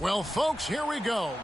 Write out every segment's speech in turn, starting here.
Well, folks, here we go.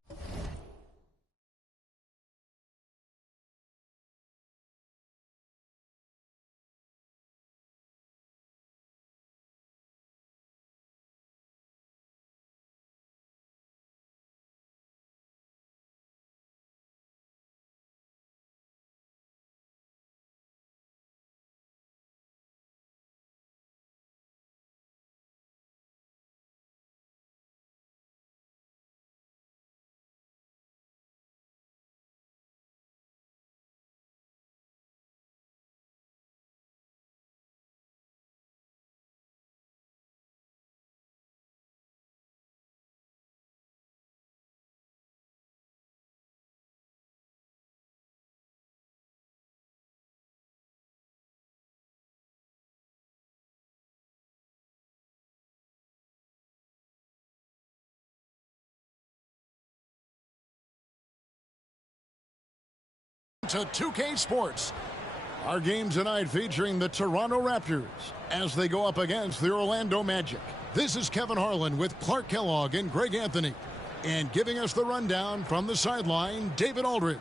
To 2K Sports. Our game tonight featuring the Toronto Raptors as they go up against the Orlando Magic. This is Kevin Harlan with Clark Kellogg and Greg Anthony. And giving us the rundown from the sideline, David Aldridge.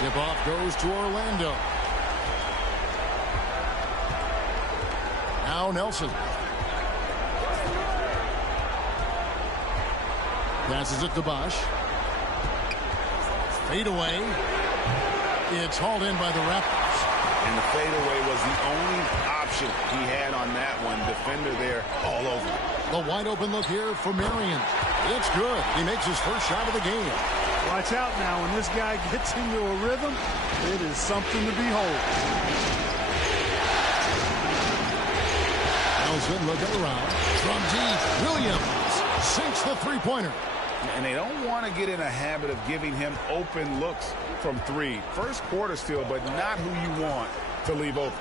Tip-off goes to Orlando. Now Nelson. Passes it to Bosch. Fade away. It's hauled in by the Raptors. And the fadeaway was the only option he had on that one. Defender there all over. The wide open look here for Marion. It's good. He makes his first shot of the game. Watch out now. When this guy gets into a rhythm, it is something to behold. Nelson looking around. From deep, Williams sinks the three-pointer. And they don't want to get in a habit of giving him open looks from three. First quarter still, but not who you want to leave open.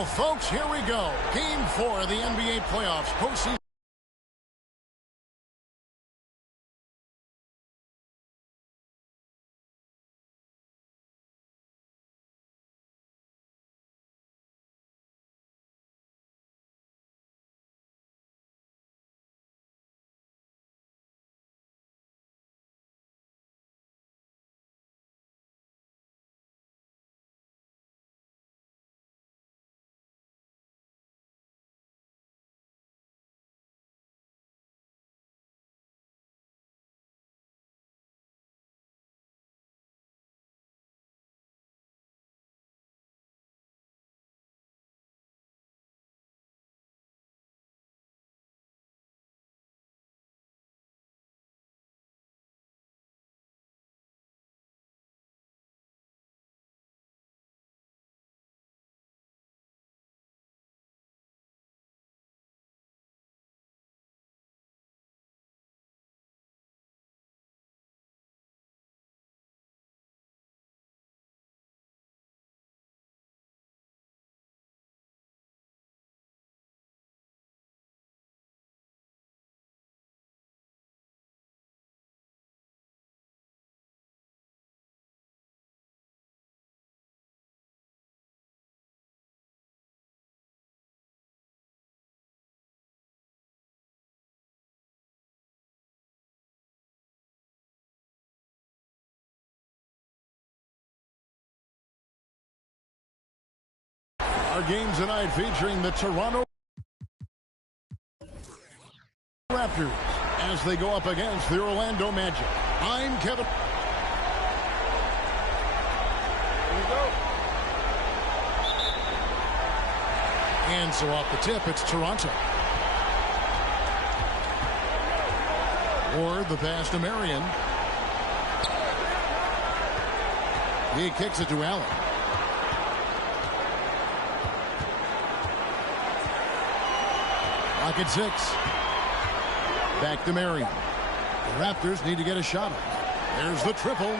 Well, folks, here we go. Game 4 of the NBA playoffs. Postseason. Our game tonight featuring the Toronto Raptors as they go up against the Orlando Magic. I'm Kevin. Here we go. And so off the tip, it's Toronto. Or the pass to Marion. He kicks it to Allen. Rocket 6. Back to Marion. The Raptors need to get a shot off. There's the triple.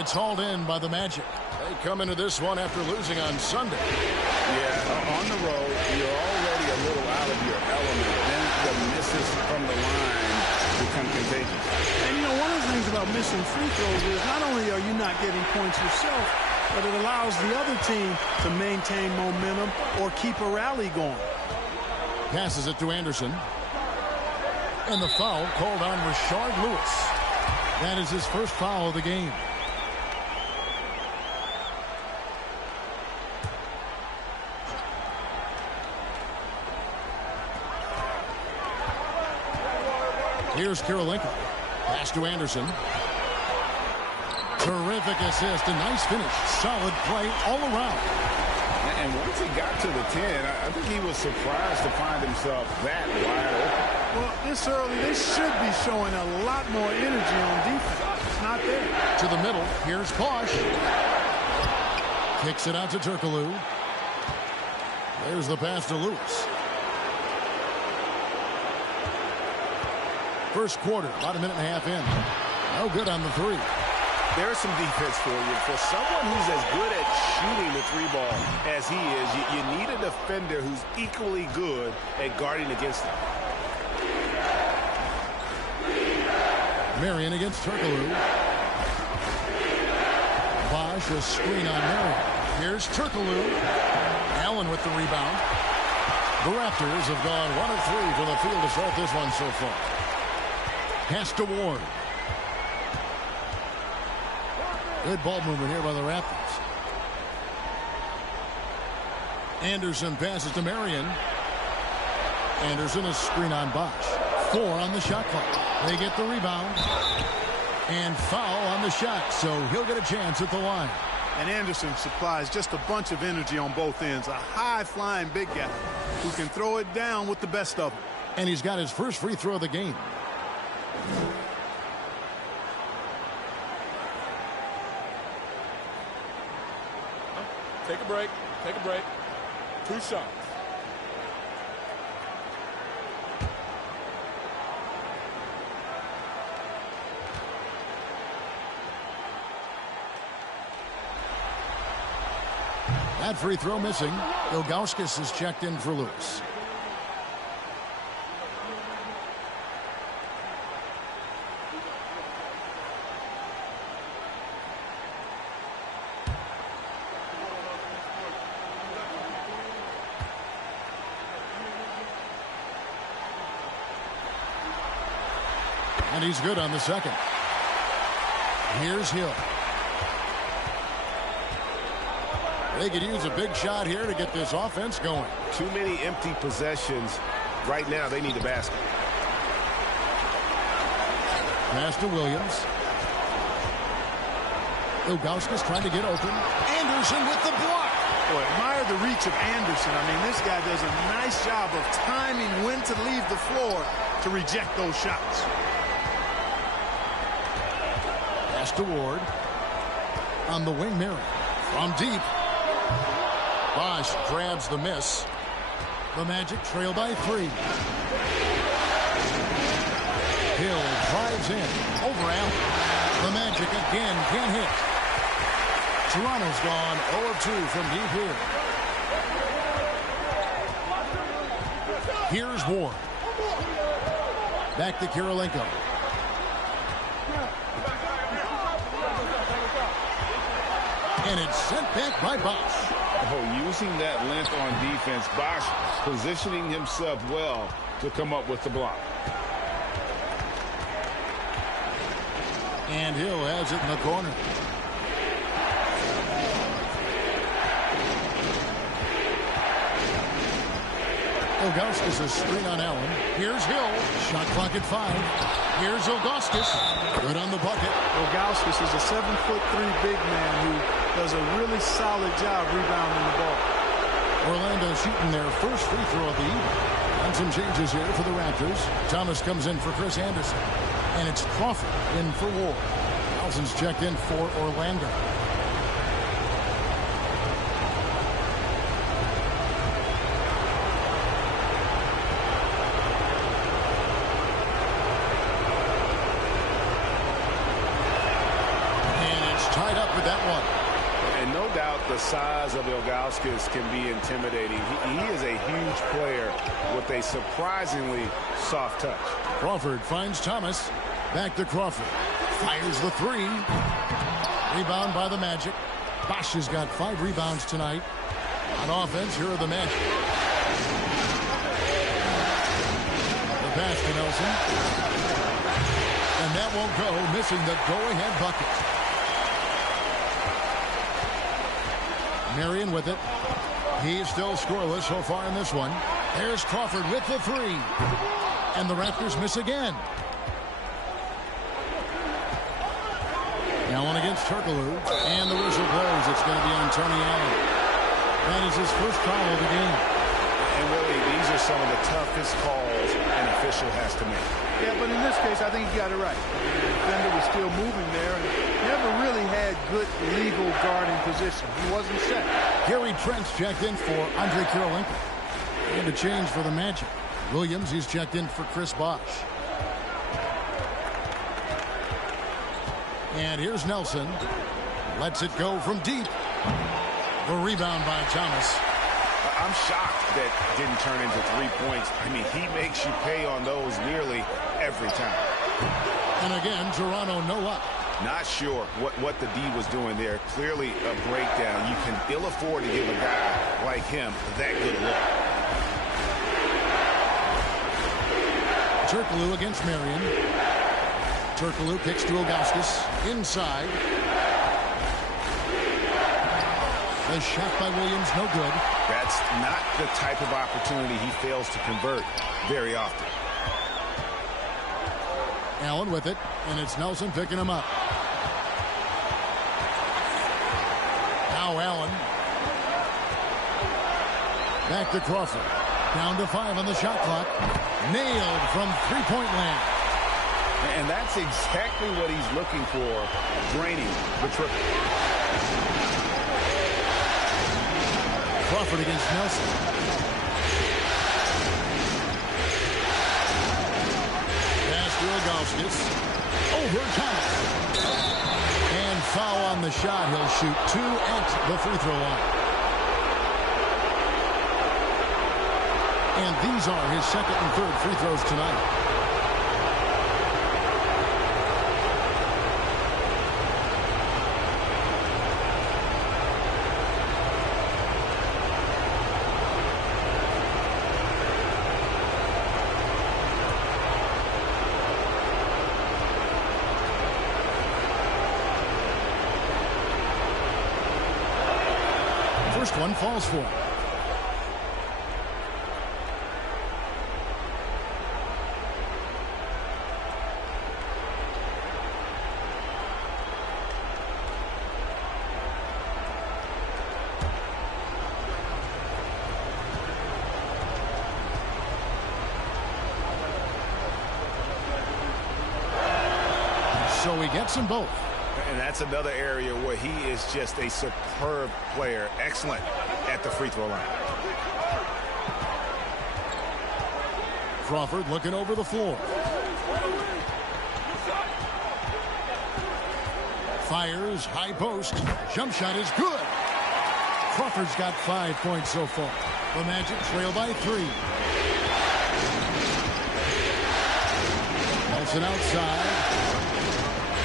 It's hauled in by the Magic. They come into this one after losing on Sunday. Yeah, on the road, you're already a little out of your element. Then the misses from the line become contagious. And, you know, one of the things about missing free throws is not only are you not getting points yourself, but it allows the other team to maintain momentum or keep a rally going. Passes it to Anderson. And the foul called on Rashard Lewis. That is his first foul of the game. Here's Karolinko. Pass to Anderson. Terrific assist. A nice finish. Solid play all around. And once he got to the 10, I think he was surprised to find himself that wide open. Well, this early, they should be showing a lot more energy on defense. It's not there. To the middle. Here's Posh. Kicks it out to Turkoglu. There's the pass to Lewis. First quarter, about a minute and a half in. No good on the three. There's some defense for you. For someone who's as good at shooting the three ball as he is, you need a defender who's equally good at guarding against him. Marion against Turkoglu. Bosch, a screen on Marion. Here's Turkoglu. Allen with the rebound. The Raptors have gone 1 of 3 from the field to start this one so far. Pass to Ward. Good ball movement here by the Raptors. Anderson passes to Marion. Anderson is screen on Bosch. 4 on the shot clock. They get the rebound. And foul on the shot, so he'll get a chance at the line. And Anderson supplies just a bunch of energy on both ends. A high-flying big guy who can throw it down with the best of them. And he's got his first free throw of the game. Take a break. Take a break. 2 shots. That free throw missing. Ilgauskas is checked in for Lewis. And he's good on the second. Here's Hill. They could use a big shot here to get this offense going. Too many empty possessions. Right now, they need a basket. Pass to Williams. Ilgauskas trying to get open. Anderson with the block. Boy, admire the reach of Anderson. I mean, this guy does a nice job of timing when to leave the floor to reject those shots. Pass to Ward. On the wing, Marion. From deep. Bosch grabs the miss. The Magic trail by 3. Hill drives in. Over Allen. The Magic again can't hit. Toronto's gone 0 of 2 from deep here. Here's Ward. Back to Kirilenko. And it's sent back by Bosch. Oh, using that length on defense, Bosch positioning himself well to come up with the block. And Hill has it in the corner. Ilgauskas is screen on Allen. Here's Hill. Shot clock at 5. Here's Ilgauskas. Good on the bucket. Ilgauskas is a 7'3" big man who does a really solid job rebounding the ball. Orlando shooting their first free throw of the evening. And some changes here for the Raptors. Thomas comes in for Chris Anderson. And it's Crawford in for Ward. Nelson's checked in for Orlando. Tied up with that one. And no doubt the size of Ilgauskas can be intimidating. He is a huge player with a surprisingly soft touch. Crawford finds Thomas. Back to Crawford. Fires the 3. Rebound by the Magic. Bosch has got 5 rebounds tonight. On offense, here are the Magic. The pass to Nelson. And that won't go, missing the go-ahead bucket. Marion with it. He's still scoreless so far in this one. There's Crawford with the 3. And the Raptors miss again. Allen against Turkoglu. And the whistle blows. It's going to be on Tony Allen. That is his first foul of the game. And really, these are some of the toughest calls an official has to make. Yeah, but in this case, I think he got it right. The defender was still moving there and never really had good legal guarding position. He wasn't set. Gary Trent's checked in for Andre Kirilenko. And a change for the Magic. Williams, he's checked in for Chris Bosch. And here's Nelson. Lets it go from deep. The rebound by Thomas. I'm shocked that didn't turn into 3 points. I mean, he makes you pay on those nearly every time. And again, Toronto no up. Not sure what the D was doing there. Clearly a breakdown. You can ill afford to give a guy like him that good a look. Turkoglu against Marion. Turkoglu kicks to Ilgauskas. Inside. The shot by Williams, no good. That's not the type of opportunity he fails to convert very often. Allen with it, and it's Nelson picking him up. Now Allen. Back to Crawford. Down to 5 on the shot clock. Nailed from three-point land. And that's exactly what he's looking for, draining the triple. Crawford against Nelson. Pass to Ilgauskas. Over Thomas. And foul on the shot. He'll shoot 2 at the free throw line. And these are his second and third free throws tonight. First one falls for him. So he gets them both. And that's another area where he is just a superb player. Excellent at the free throw line. Crawford looking over the floor. Fires, high post. Jump shot is good. Crawford's got 5 points so far. The Magic trail by 3. Nelson outside.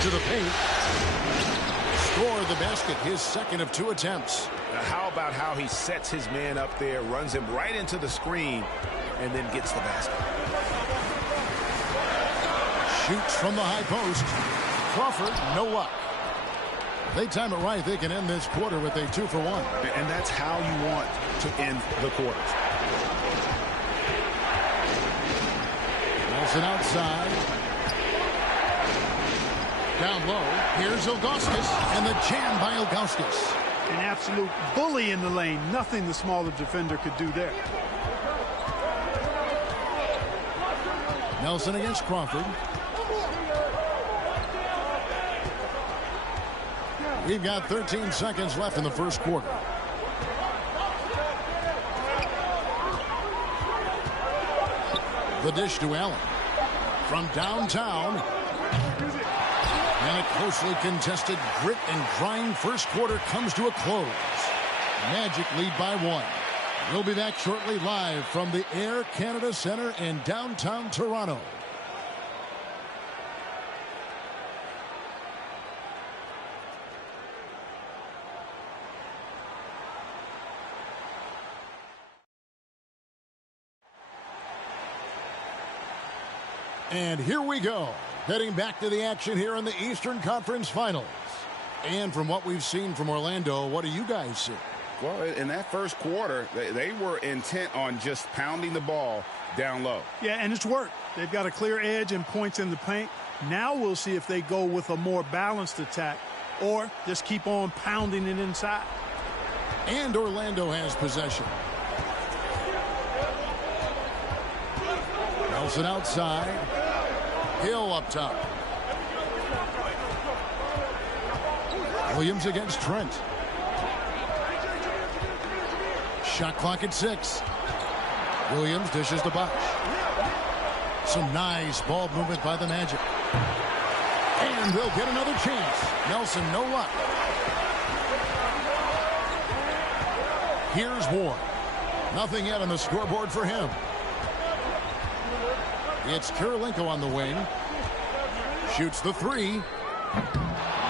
To the paint. Score the basket, his second of 2 attempts. Now how about how he sets his man up there, runs him right into the screen, and then gets the basket. Shoots from the high post. Crawford, no luck. They time it right, they can end this quarter with a 2 for 1. And that's how you want to end the quarters. Nelson outside. Down low, here's Ilgauskas, and the jam by Ilgauskas. An absolute bully in the lane. Nothing the smaller defender could do there. Nelson against Crawford. We've got 13 seconds left in the first quarter. The dish to Allen. From downtown. And a closely contested grit and grind first quarter comes to a close. Magic lead by 1. We'll be back shortly live from the Air Canada Centre in downtown Toronto. And here we go. Heading back to the action here in the Eastern Conference Finals. And from what we've seen from Orlando, what do you guys see? Well, in that first quarter, they were intent on just pounding the ball down low. Yeah, and it's worked. They've got a clear edge and points in the paint. Now we'll see if they go with a more balanced attack or just keep on pounding it inside. And Orlando has possession. Nelson outside. Hill up top. Williams against Trent. Shot clock at 6. Williams dishes the box. Some nice ball movement by the Magic. And they'll get another chance. Nelson, no luck. Here's Ward. Nothing yet on the scoreboard for him. It's Kirilenko on the wing. Shoots the 3.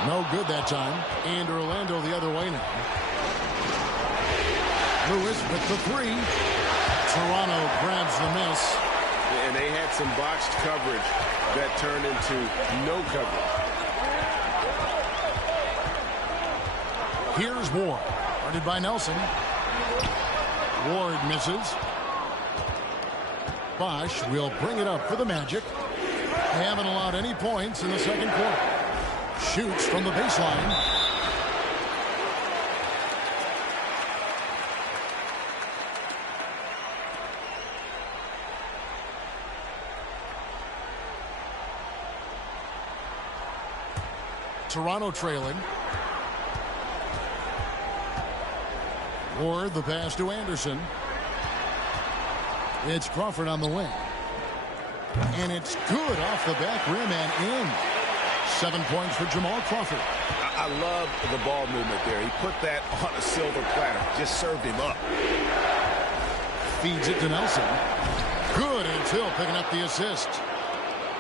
No good that time. And Orlando the other way now. Lewis with the 3. Toronto grabs the miss. And they had some botched coverage that turned into no coverage. Here's Ward. Guarded by Nelson. Ward misses. Bosch will bring it up for the Magic. They haven't allowed any points in the second quarter. Shoots from the baseline. Toronto trailing. Ward the pass to Anderson. It's Crawford on the wing. And it's good off the back rim and in. 7 points for Jamal Crawford. I love the ball movement there. He put that on a silver platter. Just served him up. Feeds it to Nelson. Good, and it's Hill picking up the assist.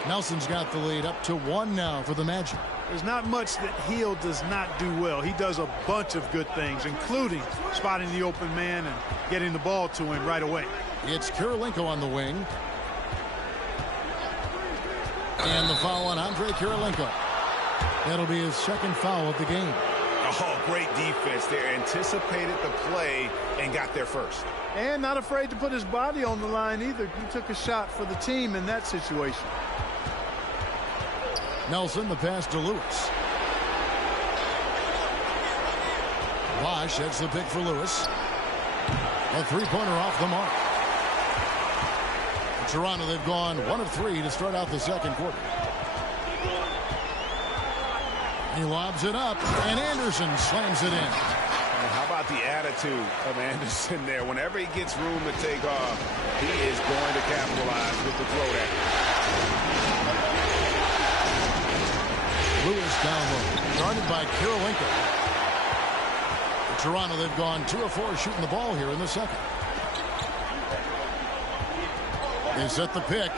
Nelson's got the lead up to 1 now for the Magic. There's not much that Hill does not do well. He does a bunch of good things, including spotting the open man and getting the ball to him right away. It's Kirilenko on the wing. And the foul on Andre Kirilenko. That'll be his second foul of the game. Oh, great defense there. Anticipated the play and got there first. And not afraid to put his body on the line either. He took a shot for the team in that situation. Nelson, the pass to Lewis. Bosch, that's the pick for Lewis. A three-pointer off the mark. In Toronto, they've gone 1 of 3 to start out the second quarter. He lobs it up, and Anderson slams it in. And how about the attitude of Anderson there? Whenever he gets room to take off, he is going to capitalize with the throw there. Lewis down low, guarded by Kirilenko. In Toronto, they've gone 2 of 4 shooting the ball here in the second. They set the pick.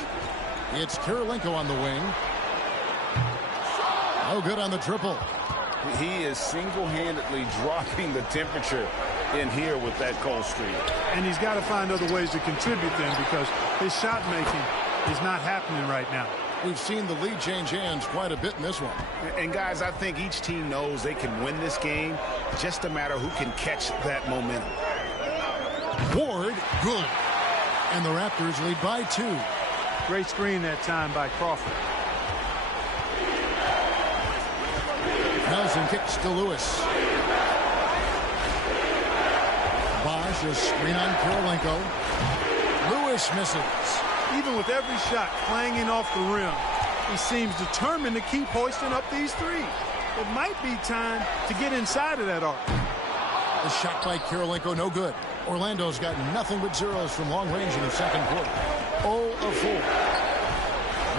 It's Kirilenko on the wing. No good on the triple. He is single-handedly dropping the temperature in here with that cold streak. And he's got to find other ways to contribute then, because his shot making is not happening right now. We've seen the lead change hands quite a bit in this one. And guys, I think each team knows they can win this game. Just a matter who can catch that momentum. Ward, good. And the Raptors lead by 2. Great screen that time by Crawford. Nelson kicks to Lewis. Bosch, a screen on Kirilenko. Lewis misses. Even with every shot clanging off the rim, he seems determined to keep hoisting up these threes. It might be time to get inside of that arc. The shot by Kirilenko, no good. Orlando's got nothing but zeros from long range in the second quarter. 0 of 4.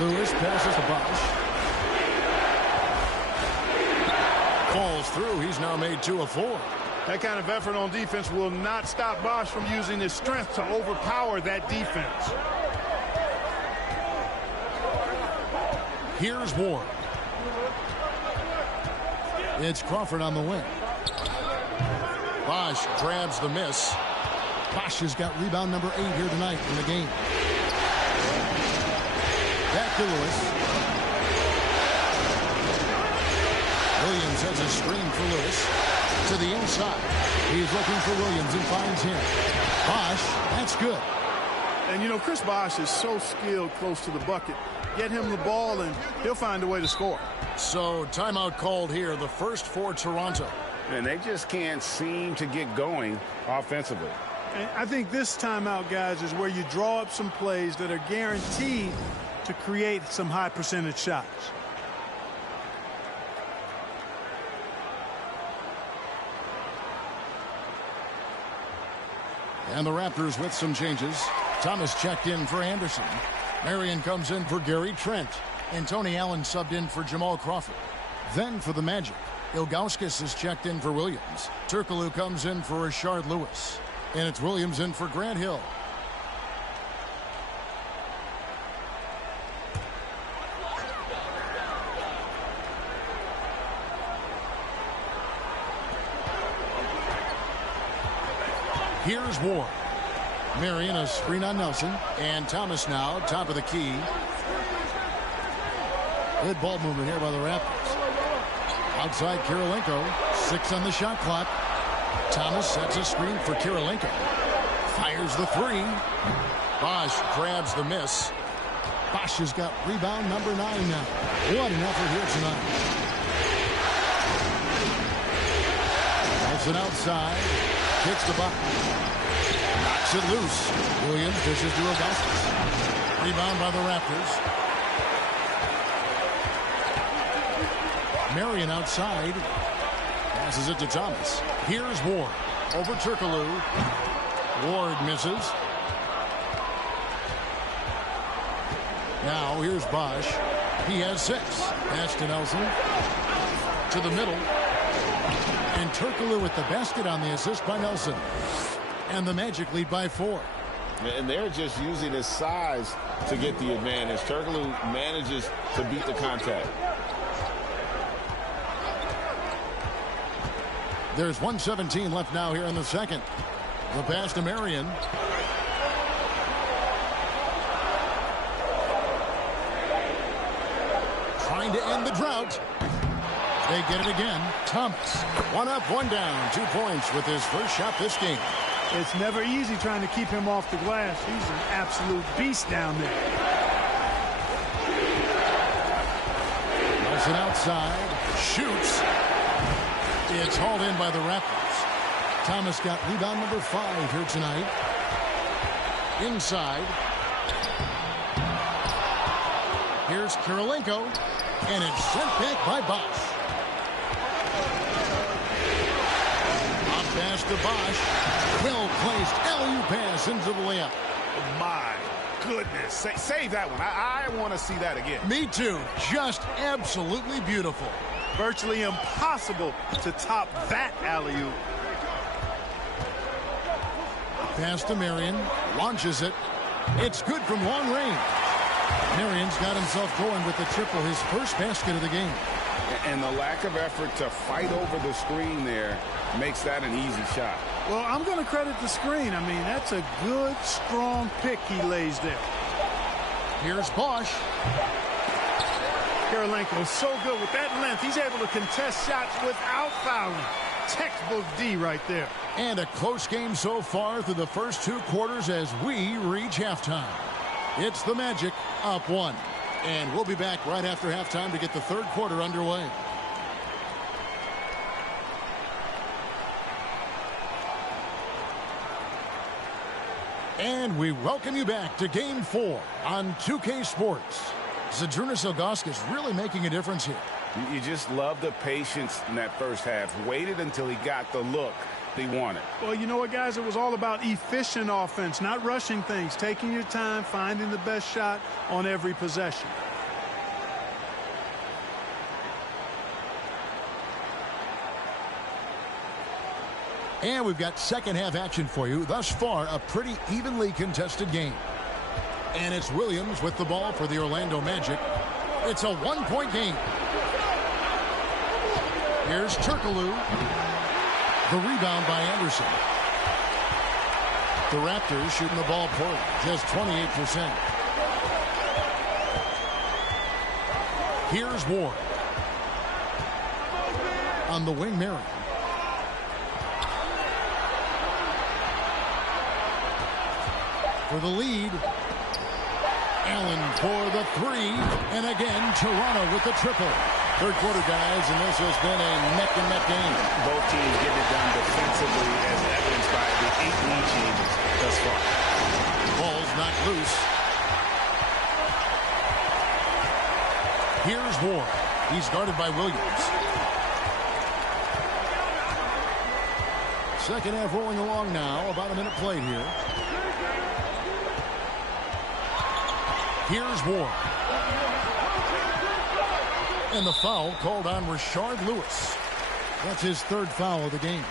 Lewis passes to Bosch. Falls through. He's now made 2 of 4. That kind of effort on defense will not stop Bosch from using his strength to overpower that defense. Here's Ward. It's Crawford on the wing. Bosch grabs the miss. Bosch has got rebound number 8 here tonight in the game. Back to Lewis. Williams has a screen for Lewis. To the inside. He's looking for Williams and finds him. Bosch, that's good. And, you know, Chris Bosch is so skilled close to the bucket. Get him the ball, and he'll find a way to score. So, timeout called here, the first for Toronto. And they just can't seem to get going offensively. And I think this timeout, guys, is where you draw up some plays that are guaranteed to create some high percentage shots. And the Raptors with some changes. Thomas checked in for Anderson. Marion comes in for Gary Trent. And Tony Allen subbed in for Jamal Crawford. Then for the Magic, Ilgauskas is checked in for Williams. Turkoglu comes in for Rashard Lewis. And it's Williams in for Grant Hill. Here's Ward. Marion, a screen on Nelson. And Thomas now, top of the key. Good ball movement here by the Raptors. Outside Kirilenko. 6 on the shot clock. Thomas sets a screen for Kirilenko. Fires the 3. Bosch grabs the miss. Bosch has got rebound number 9 now. What an effort here tonight. Nelson outside. Kicks the bucket. Knocks it loose. Williams dishes to Augustus. Rebound by the Raptors. Marion outside. Passes it to Thomas. Here's Ward. Over Turkoglu. Ward misses. Now here's Bosch. He has 6. Pass to Nelson. To the middle. And Turkoglu with the basket on the assist by Nelson. And the Magic lead by 4. And they're just using his size to get the advantage. Turkoglu manages to beat the contact. There's 1:17 left now here in the second. The pass to Marion. Trying to end the drought. They get it again. Thomas. One up, one down. 2 points with his first shot this game. It's never easy trying to keep him off the glass. He's an absolute beast down there. Nelson outside. Shoots. It's hauled in by the Raptors. Thomas got rebound number 5 here tonight. Inside. Here's Kirilenko. And it's sent back by Bosch. Up pass to Bosch. Well-placed alley-oop pass into the layup. My goodness. Save that one. I want to see that again. Me too. Just absolutely beautiful. Virtually impossible to top that alley-oop. Pass to Marion. Launches it. It's good from long range. Marion's got himself going with the triple, his first basket of the game. And the lack of effort to fight over the screen there makes that an easy shot. Well, I'm going to credit the screen. I mean, that's a good, strong pick he lays there. Here's Bosch. Kirilenko is so good with that length. He's able to contest shots without fouling. Textbook D right there. And a close game so far through the first 2 quarters as we reach halftime. It's the Magic up 1. And we'll be back right after halftime to get the third quarter underway. And we welcome you back to Game 4 on 2K Sports. Zydrunas Ilgauskas really making a difference here. You just love the patience in that first half. Waited until he got the look he wanted. Well, you know what, guys? It was all about efficient offense, not rushing things, taking your time, finding the best shot on every possession. And we've got second half action for you. Thus far, a pretty evenly contested game. And it's Williams with the ball for the Orlando Magic. It's a 1-point game. Here's Turkoglu. The rebound by Anderson. The Raptors shooting the ball poorly, just 28%. Here's Ward. On the wing, Marion. For the lead. Allen for the 3. And again, Toronto with the triple. Third quarter, guys, and this has been a neck-and-neck game. Both teams getting it done defensively as evidenced by the 8 lead changes thus far. Ball's not loose. Here's Ward. He's guarded by Williams. Second half rolling along now. About a minute played here. Here's Ward. And the foul called on Rashard Lewis. That's his third foul of the game.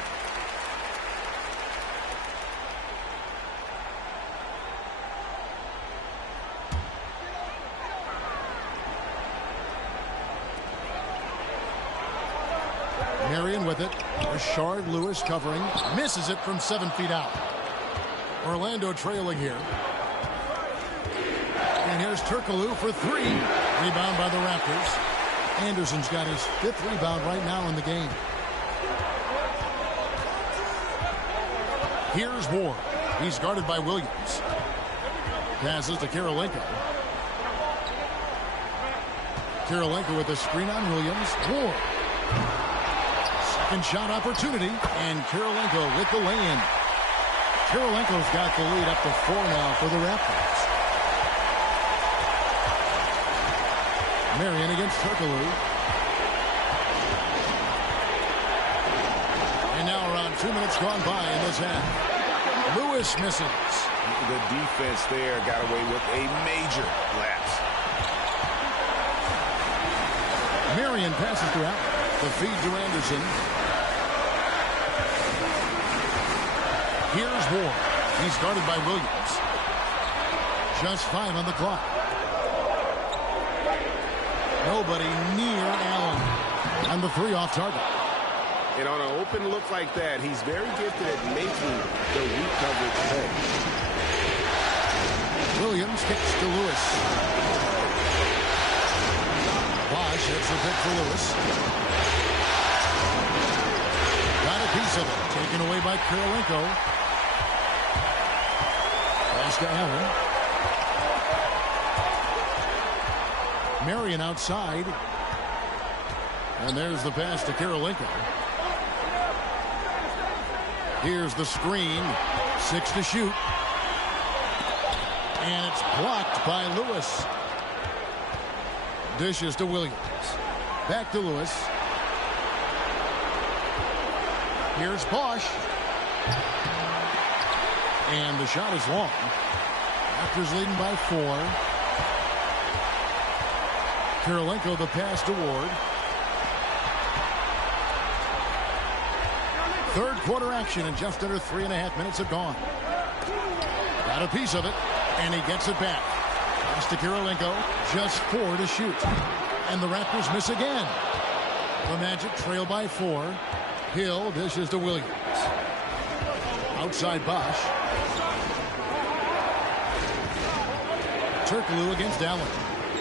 Marion with it. Rashard Lewis covering. Misses it from 7 feet out. Orlando trailing here. And here's Turkoglu for 3. Rebound by the Raptors. Anderson's got his 5th rebound right now in the game. Here's Ward. He's guarded by Williams. Passes to Kirilenko. Kirilenko with a screen on Williams. Ward. Second shot opportunity. And Kirilenko with the lay-in. Kirilenko's got the lead up to 4 now for the Raptors. Marion against Turkoglu. And now around 2 minutes gone by in this half. Lewis misses. The defense there got away with a major lapse. Marion passes to Allen. The feed to Anderson. Here's Ward. He's guarded by Williams. Just 5 on the clock. Nobody near Allen. And the 3 off target. And on an open look like that, he's very gifted at making the weak coverage pay. Williams kicks to Lewis. Bosch hits the pick for Lewis. Got a piece of it. Taken away by Kirilenko. Pass to Allen. Marion outside. And there's the pass to Kirilenko. Here's the screen. 6 to shoot. And it's blocked by Lewis. Dishes to Williams. Back to Lewis. Here's Bosch. And the shot is long. Raptors leading by 4. Kirilenko the pass to Ward. Third quarter action, and just under 3.5 minutes have gone. Got a piece of it, and he gets it back. Pass to Kirilenko, just 4 to shoot. And the Raptors miss again. The Magic trail by 4. Hill dishes to Williams. Outside Bosch. Turkoglu against Allen.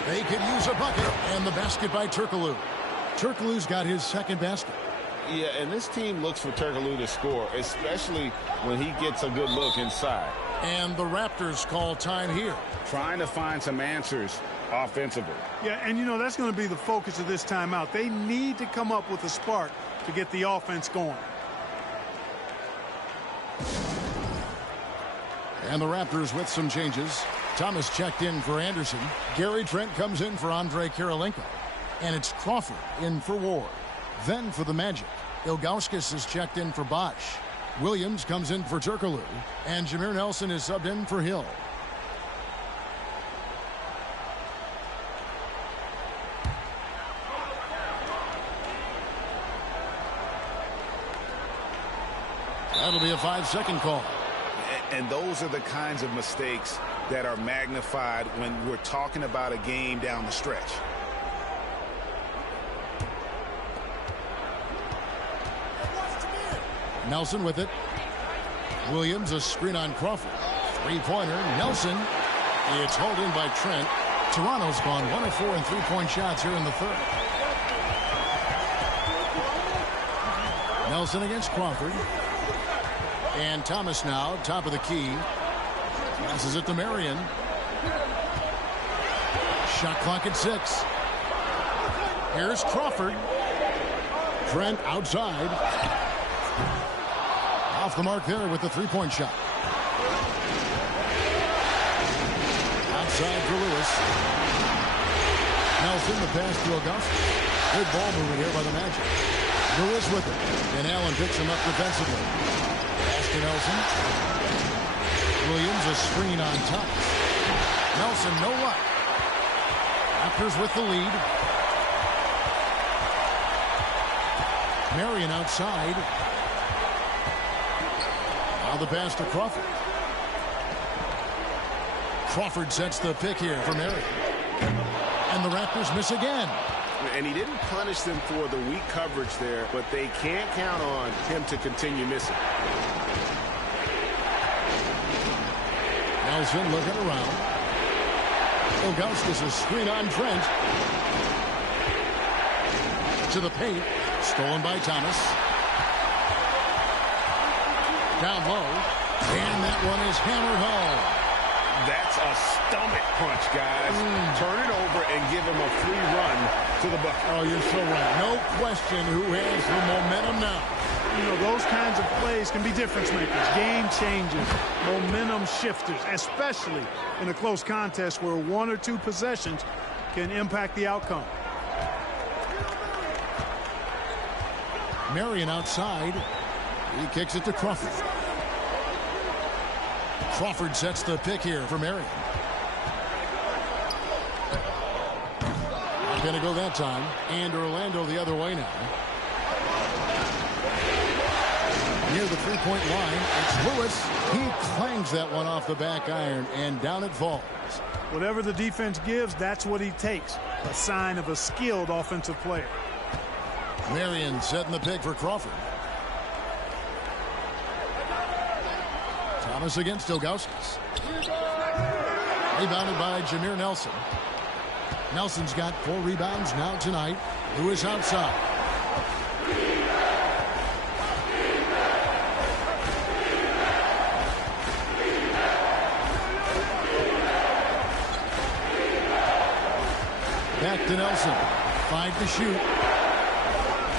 They could use a bucket, and the basket by Turkoglu. Turkoglu's got his second basket. Yeah, and this team looks for Turkoglu to score, especially when he gets a good look inside. And the Raptors call time here. Trying to find some answers offensively. Yeah, and you know, that's going to be the focus of this timeout. They need to come up with a spark to get the offense going. And the Raptors with some changes. Thomas checked in for Anderson. Gary Trent comes in for Andrei Kirilenko. And it's Crawford in for Ward. Then for the Magic, Ilgauskas is checked in for Bosch. Williams comes in for Turkoglu. And Jameer Nelson is subbed in for Hill. That'll be a 5-second call. And those are the kinds of mistakes that are magnified when we're talking about a game down the stretch. Nelson with it. Williams, a screen on Crawford. 3-pointer. Nelson. It's hauled in by Trent. Toronto's gone 1 of 4 in 3-point shots here in the third. Nelson against Crawford. And Thomas now, top of the key. Passes it to Marion. Shot clock at 6. Here's Crawford. Trent outside. Off the mark there with the 3-point shot. Outside for Lewis. Nelson, the pass to Augusta. Good ball movement here by the Magic. Lewis with it. And Allen picks him up defensively. Pass to Nelson. Williams, a screen on top. Nelson, no luck. Raptors with the lead. Marion outside. Now the pass to Crawford. Crawford sets the pick here for Marion. And the Raptors miss again. And he didn't punish them for the weak coverage there, but they can't count on him to continue missing. Nelson looking around. Ilgauskas a screen on Trent. To the paint. Stolen by Thomas. Down low. And that one is hammered home. That's a stomach punch, guys. Turn it over and give him a free run to the bucket. Oh, you're so right. No question who has the momentum now. You know, those kinds of plays can be difference makers, game changers, momentum shifters, especially in a close contest where 1 or 2 possessions can impact the outcome. Marion outside. He kicks it to Crawford. Crawford sets the pick here for Marion. Not going to go that time. And Orlando the other way now. near the three-point line. It's Lewis. He clangs that one off the back iron, and down it falls. Whatever the defense gives, that's what he takes. A sign of a skilled offensive player. Marion setting the pick for Crawford. Thomas against Ilgauskas. Rebounded by Jameer Nelson. Nelson's got 4 rebounds now tonight. Lewis outside. Back to Nelson. 5 to shoot.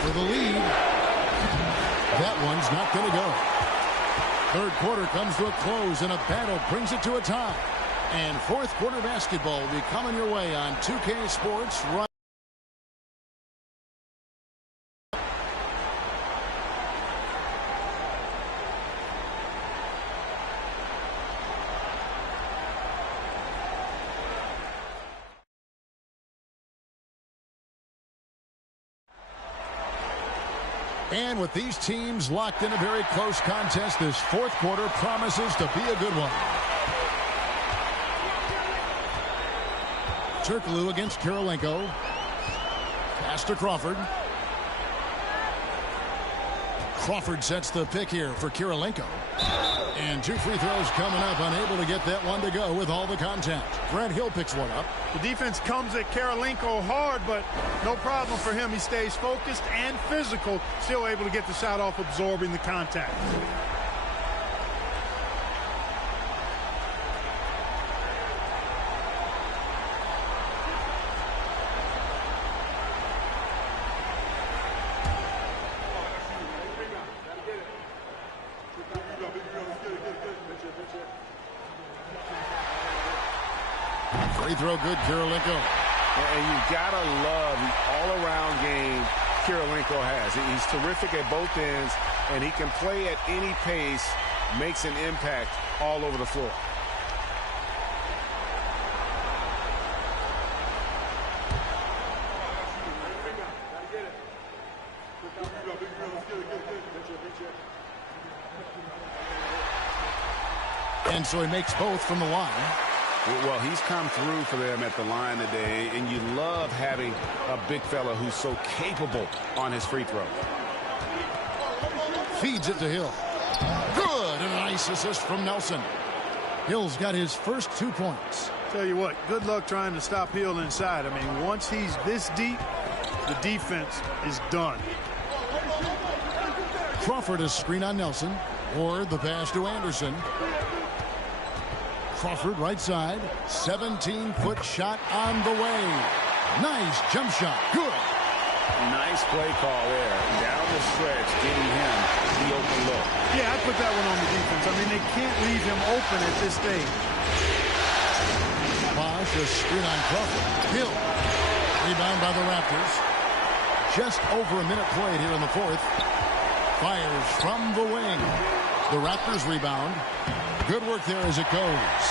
For the lead. That one's not going to go. Third quarter comes to a close, and a battle brings it to a tie. And fourth quarter basketball will be coming your way on 2K Sports right. And with these teams locked in a very close contest, this fourth quarter promises to be a good one. Turkoglu against Kirilenko. Pass to Crawford. Crawford sets the pick here for Kirilenko. And 2 free throws coming up, unable to get that one to go with all the contact. Grant Hill picks one up. The defense comes at Kirilenko hard, but no problem for him. He stays focused and physical, still able to get the shot off, absorbing the contact. Free throw good, Kirilenko. And you gotta love the all-around game Kirilenko has. He's terrific at both ends, and he can play at any pace, makes an impact all over the floor. And so he makes both from the line. Well, he's come through for them at the line today, and you love having a big fella who's so capable on his free throw. Feeds it to Hill. Good, and a nice assist from Nelson. Hill's got his first 2 points. Tell you what, good luck trying to stop Hill inside. I mean, once he's this deep, the defense is done. Crawford is screen on Nelson, or the pass to Anderson. Crawford right side, 17-foot shot on the way. Nice jump shot, good. Nice play call there. Down the stretch, getting him the open look. Yeah, I put that one on the defense. I mean, they can't leave him open at this stage. Bosch a screen on Crawford. Hill. Rebound by the Raptors. Just over a minute played here in the fourth. Fires from the wing. The Raptors rebound. Good work there as it goes.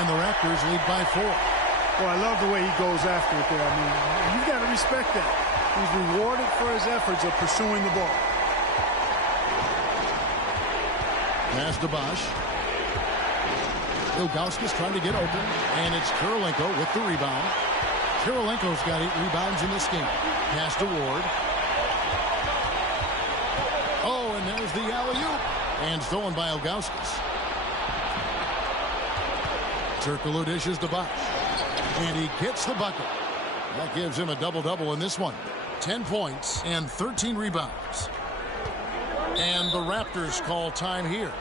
And the Raptors lead by 4. Well, I love the way he goes after it there. I mean, you've got to respect that. He's rewarded for his efforts of pursuing the ball. Pass to Bosch. Ilgauskas trying to get open. And it's Kirilenko with the rebound. Kirilenko's got 8 rebounds in this game. Pass to Ward. Oh, and there's the alley-oop. And stolen by Ilgauskas. Turkoglu dishes to Bosch. And he gets the bucket. That gives him a double-double in this one. 10 points and 13 rebounds. And the Raptors call time here.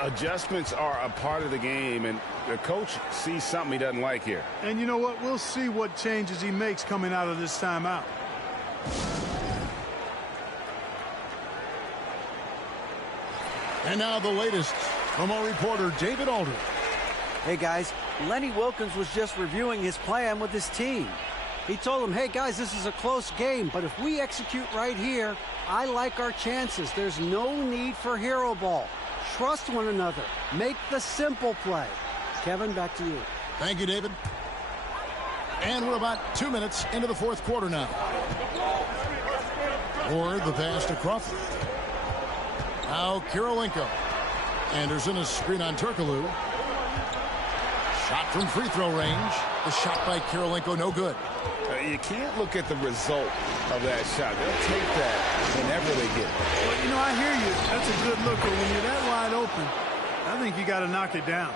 Adjustments are a part of the game, and the coach sees something he doesn't like here. And you know what? We'll see what changes he makes coming out of this timeout. And now the latest from our reporter, David Aldridge. Hey, guys, Lenny Wilkins was just reviewing his plan with his team. He told them, hey, guys, this is a close game, but if we execute right here, I like our chances. There's no need for hero ball. Trust one another. Make the simple play. Kevin, back to you. Thank you, David. And we're about 2 minutes into the fourth quarter now. Or the pass to Crawford. Now Kirilenko. Anderson a screen on Turkoglu. Shot from free throw range. The shot by Kirilenko, no good. You can't look at the result of that shot. They'll take that whenever they get it. Well, you know, I hear you. That's a good look, but when you're that wide open, I think you got to knock it down.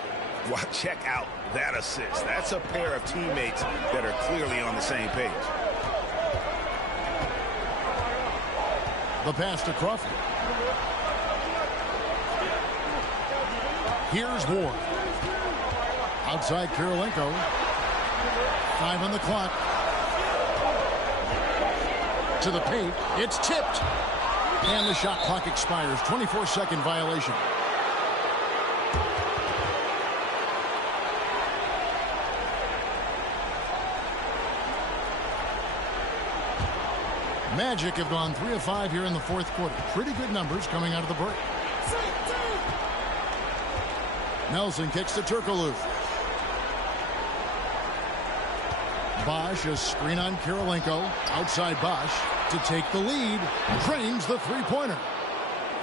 Well, check out that assist. That's a pair of teammates that are clearly on the same page. The pass to Crawford. Here's Ward. Outside Kirilenko. 5 on the clock. To the paint. It's tipped. And the shot clock expires. 24-second violation. Magic have gone 3 of 5 here in the fourth quarter. Pretty good numbers coming out of the break. Nelson kicks to Turkoglu. Bosch, a screen on Kirilenko. Outside Bosch to take the lead. Drains the three-pointer.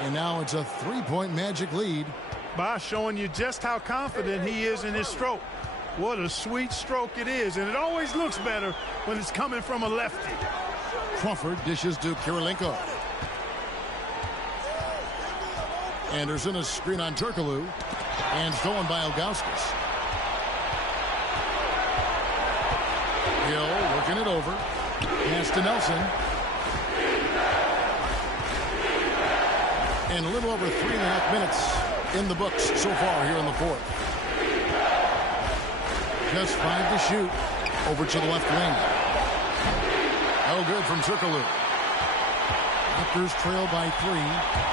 And now it's a 3-point Magic lead. Bosch showing you just how confident he is in his stroke. What a sweet stroke it is, and it always looks better when it's coming from a lefty. Crawford dishes to Kirilenko. Anderson a screen on Turkoglu. And stolen by Ilgauskas. Hill working it over. Pass to Nelson. And a little over 3.5 minutes in the books so far here in the fourth. Just 5 to shoot. Over to the left wing. No good from Turkoglu. Raptors trail by 3.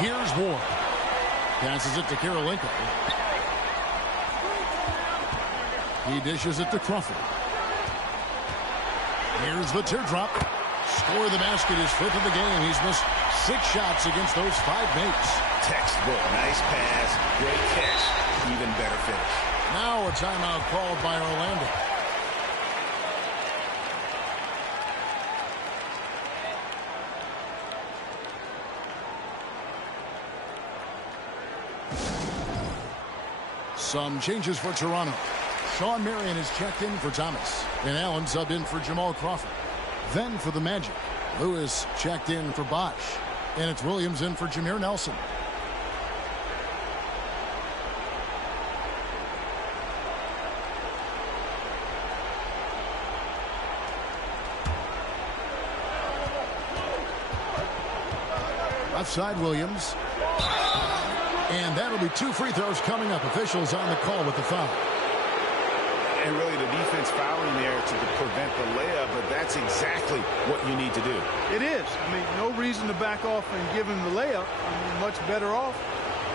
Here's Ward. Passes it to Kirilenko. He dishes it to Crawford. Here's the teardrop. Score the basket, his 5th of the game. He's missed 6 shots against those 5 mates. Textbook. Nice pass. Great catch. Even better finish. Now a timeout called by Orlando. Some changes for Toronto. Sean Marion is checked in for Thomas. And Allen subbed in for Jamal Crawford. Then for the Magic, Lewis checked in for Bosch. And it's Williams in for Jameer Nelson. Left side, Williams. And that'll be 2 free throws coming up. Officials on the call with the foul. And really the defense fouling there to prevent the layup, but that's exactly what you need to do. It is. I mean, no reason to back off and give him the layup. I mean, much better off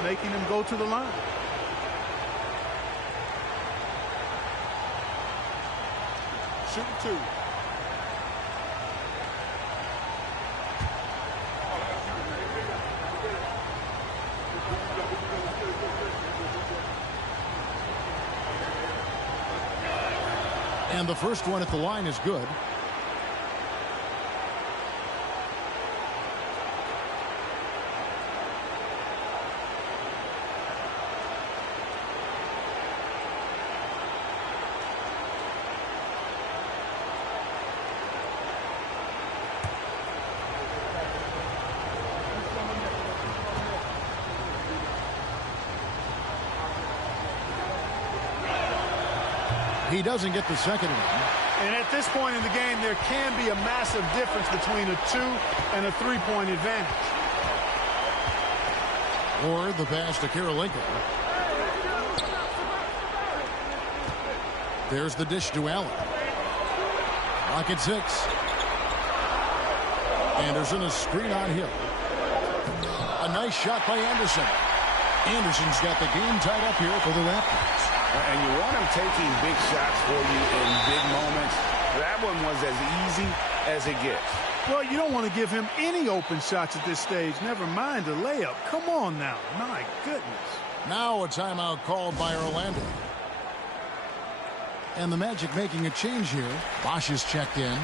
making him go to the line. Shooting 2. And the first one at the line is good. He doesn't get the second one. And at this point in the game, there can be a massive difference between a 2 and a 3-point advantage. Or the pass to Kirilenko. There's the dish to Allen. Lock at 6. Anderson a screen on Hill. A nice shot by Anderson. Anderson's got the game tied up here for the Raptors. And you want him taking big shots for you in big moments. That one was as easy as it gets. Well, you don't want to give him any open shots at this stage. Never mind a layup. Come on now. My goodness. Now a timeout called by Orlando. And the Magic making a change here. Bosch is checked in.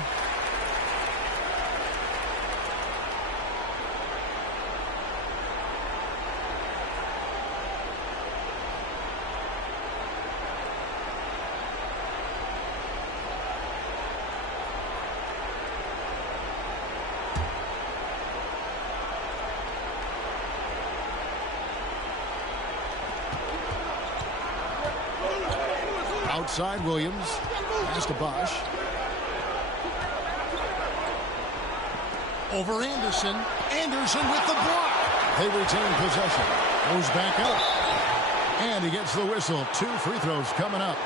Outside Williams. Pass to Bosch. Over Anderson. Anderson with the block. They retain possession. Goes back up. And he gets the whistle. 2 free throws coming up.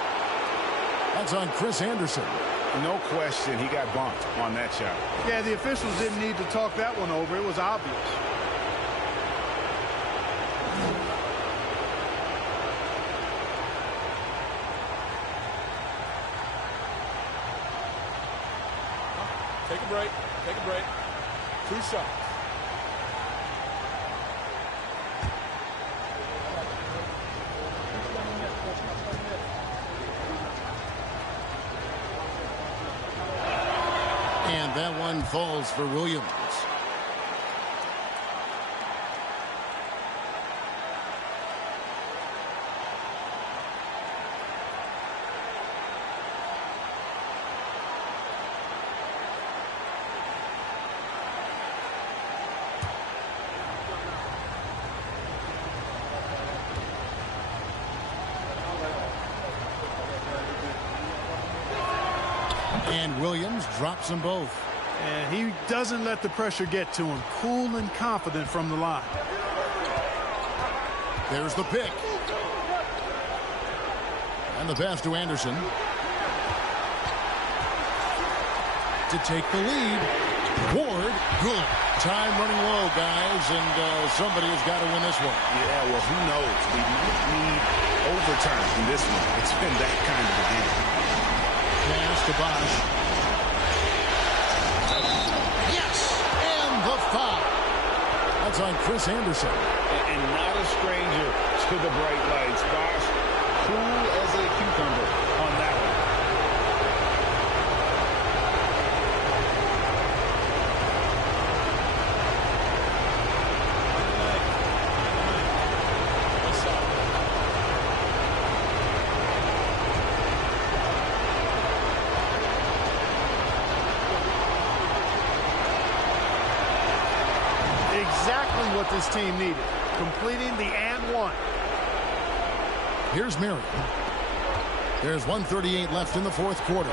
That's on Chris Anderson. No question he got bumped on that shot. Yeah, the officials didn't need to talk that one over. It was obvious. Take a break. Take a break. 2 shots. And that one falls for Williams. And Williams drops them both. And he doesn't let the pressure get to him. Cool and confident from the line. There's the pick. And the pass to Anderson. To take the lead. Ward, good. Time running low, guys, and somebody has got to win this one. Yeah, well, who knows? We might need overtime in this one. It's been that kind of a game. Pass to Bosch. Yes! And the foul. That's on Chris Anderson. And not a stranger to the bright lights. Bosch, cool as a cucumber on that one. Exactly what this team needed. Completing the and one. Here's Marion. There's 1:38 left in the fourth quarter.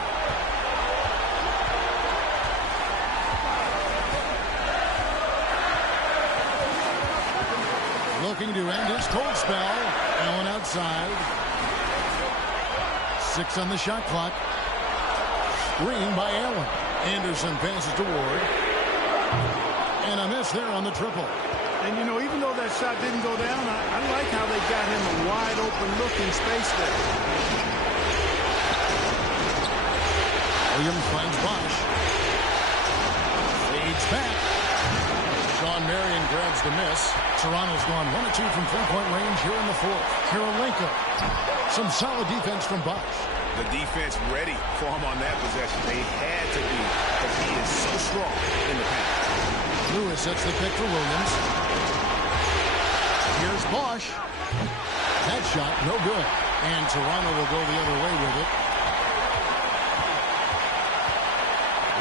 Looking to end his cold spell. Allen outside. 6 on the shot clock. Screen by Allen. Anderson passes to Ward. And a miss there on the triple. And, you know, even though that shot didn't go down, I like how they got him a wide open look in space there. Williams finds Bosch. Fades back. Sean Marion grabs the miss. Toronto's gone 1 of 2 from three-point range here in the fourth. Karolinko. Some solid defense from Bosch. The defense ready for him on that possession. They had to be because he is so strong in the paint. Lewis sets the pick for Williams. Here's Bosch. That shot, no good. And Toronto will go the other way with it.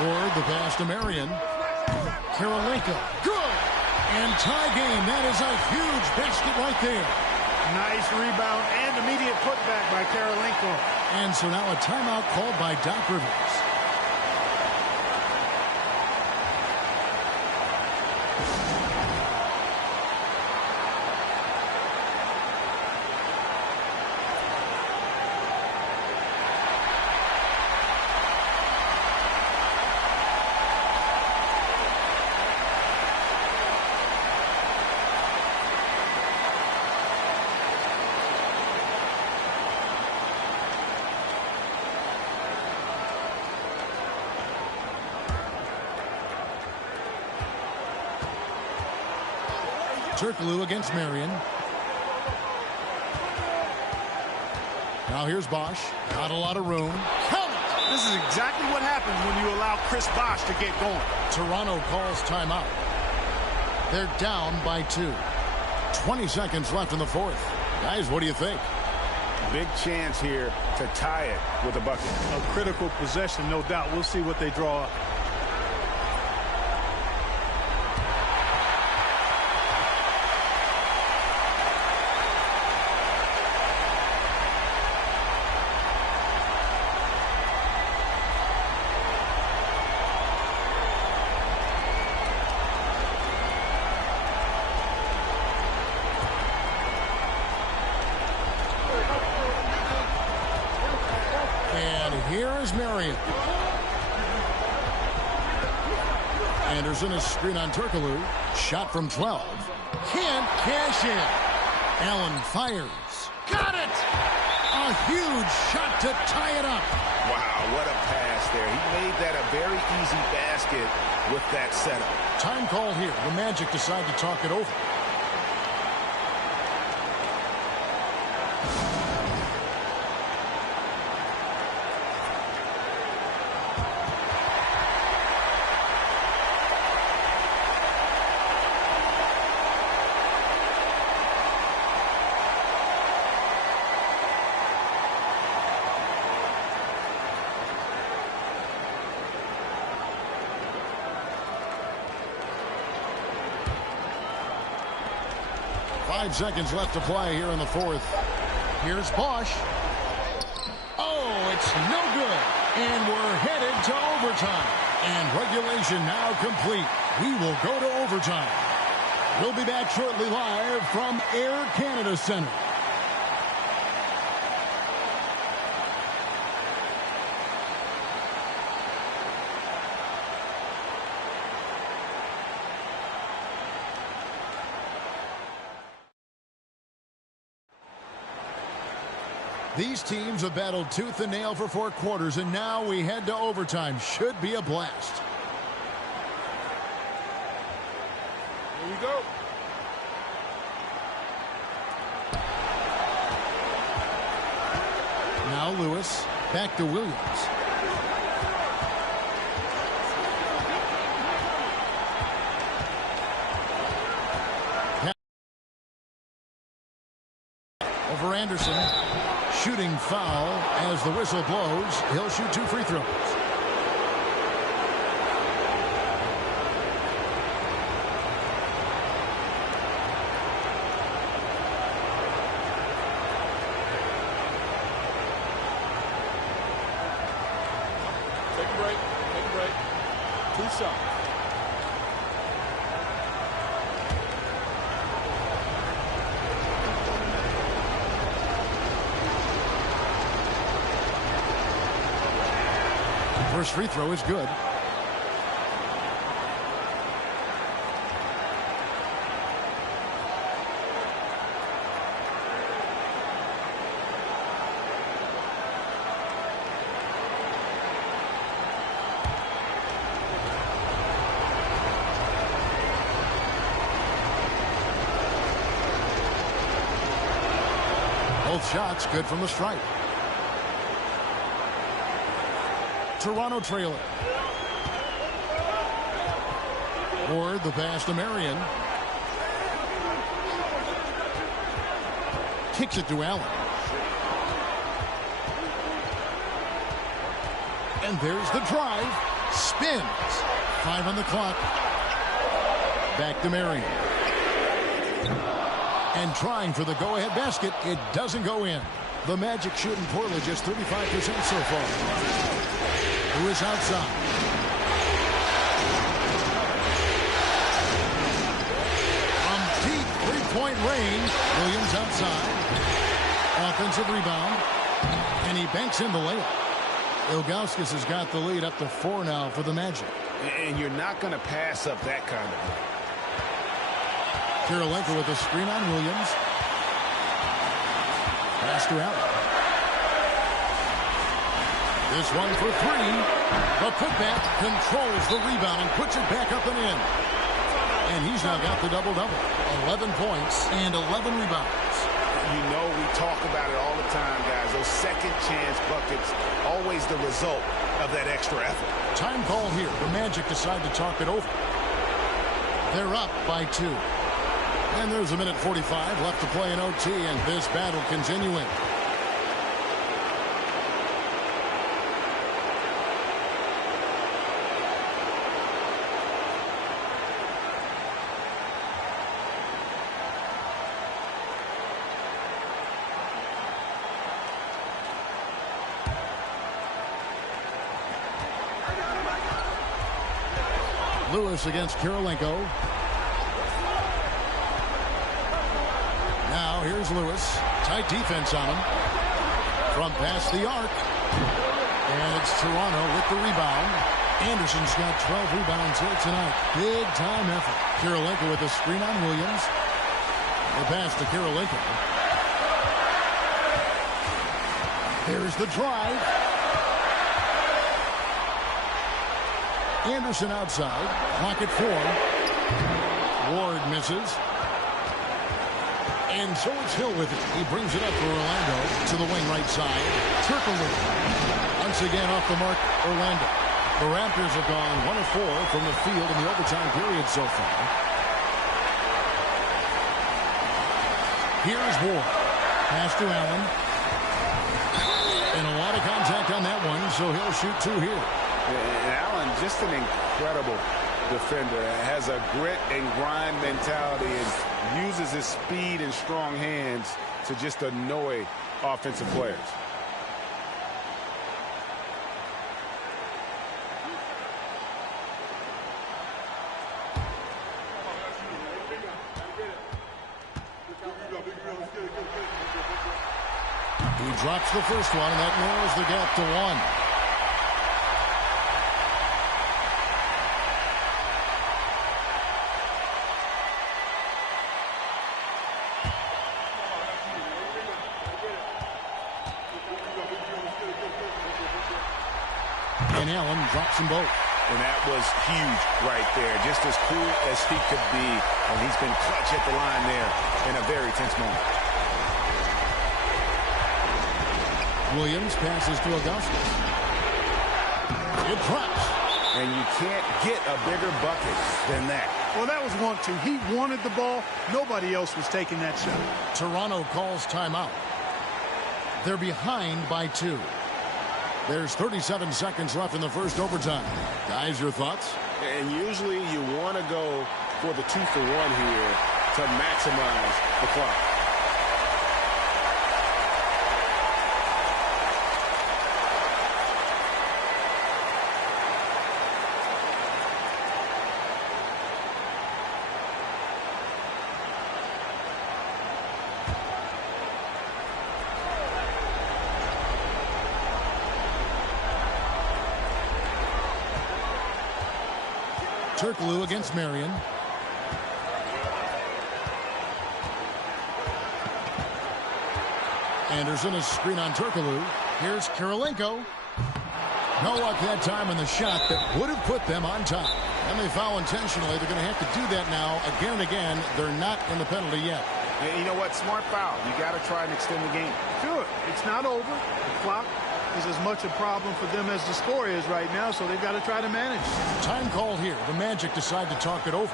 Ward, the pass to Marion. Karolinko, good. And tie game. That is a huge basket right there. Nice rebound and immediate putback by Karolinko. And so now a timeout called by Doc Rivers. Turkoglu against Marion. Now here's Bosch. Not a lot of room. This is exactly what happens when you allow Chris Bosch to get going. Toronto calls timeout. They're down by 2. 20 seconds left in the fourth. Guys, what do you think? Big chance here to tie it with a bucket. A critical possession, no doubt. We'll see what they draw up. Here is Marion. Anderson is screen on Turkoglu. Shot from 12. Can't cash in. Allen fires. Got it! A huge shot to tie it up. Wow, what a pass there. He made that a very easy basket with that setup. Time called here. The Magic decide to talk it over. Five seconds left to play here in the fourth. Here's Bosch. Oh, it's no good. And we're headed to overtime. And regulation now complete. We will go to overtime. We'll be back shortly live from Air Canada Center. These teams have battled tooth and nail for 4 quarters, and now we head to overtime. Should be a blast. Here we go. Now Lewis, back to Williams. Over Anderson. Shooting foul as the whistle blows. He'll shoot 2 free throws. Take a break. Take a break. 2 shots. First free throw is good. Both shots good from the stripe. Toronto trailer. Ward the pass to Marion. Kicks it to Allen. And there's the drive. Spins. 5 on the clock. Back to Marion. And trying for the go-ahead basket. It doesn't go in. The Magic shooting poorly, just 35% so far. Lewis outside. From deep three-point range, Williams outside. Offensive rebound. And he banks in the layup. Ilgauskas has got the lead up to 4 now for the Magic. And you're not going to pass up that kind of play. Kirilenko with a screen on Williams. Pass to Allen. This one for 3. The putback controls the rebound and puts it back up and in. And he's now got the double-double. 11 points and 11 rebounds. You know, we talk about it all the time, guys. Those second-chance buckets, always the result of that extra effort. Time call here. The Magic decide to talk it over. They're up by 2. And there's a minute 45 left to play in OT, and this battle continuing. Lewis against Kirilenko. Now here's Lewis. Tight defense on him. From past the arc. And it's Toronto with the rebound. Anderson's got 12 rebounds here tonight. Big time effort. Kirilenko with a screen on Williams. The pass to Kirilenko. There's the drive. Anderson outside. Clock at 4. Ward misses. And so it's Hill with it. He brings it up for Orlando to the wing right side. Turkoglu. Once again off the mark, Orlando. The Raptors have gone 1 of 4 from the field in the overtime period so far. Here's Ward. Pass to Allen. And a lot of contact on that one, so he'll shoot 2 here. And Allen, just an incredible defender. Has a grit and grind mentality and uses his speed and strong hands to just annoy offensive players. He drops the first one, and that narrows the gap to 1. And Allen drops them both. And that was huge right there. Just as cool as he could be. And he's been clutch at the line there in a very tense moment. Williams passes to Augustus. It drops. And you can't get a bigger bucket than that. Well, that was 1-2. He wanted the ball. Nobody else was taking that shot. Toronto calls timeout. They're behind by 2. There's 37 seconds left in the first overtime. Guys, your thoughts? And usually you want to go for the 2-for-1 here to maximize the clock. Turkoglu against Marion. Anderson is screen on Turkoglu. Here's Kirilenko. No luck that time in the shot that would have put them on top. And they foul intentionally. They're going to have to do that now again and again. They're not in the penalty yet. And you know what? Smart foul. You got to try and extend the game. Sure. It's not over. The clock is as much a problem for them as the score is right now, so they've got to try to manage. Time called here. The Magic decide to talk it over.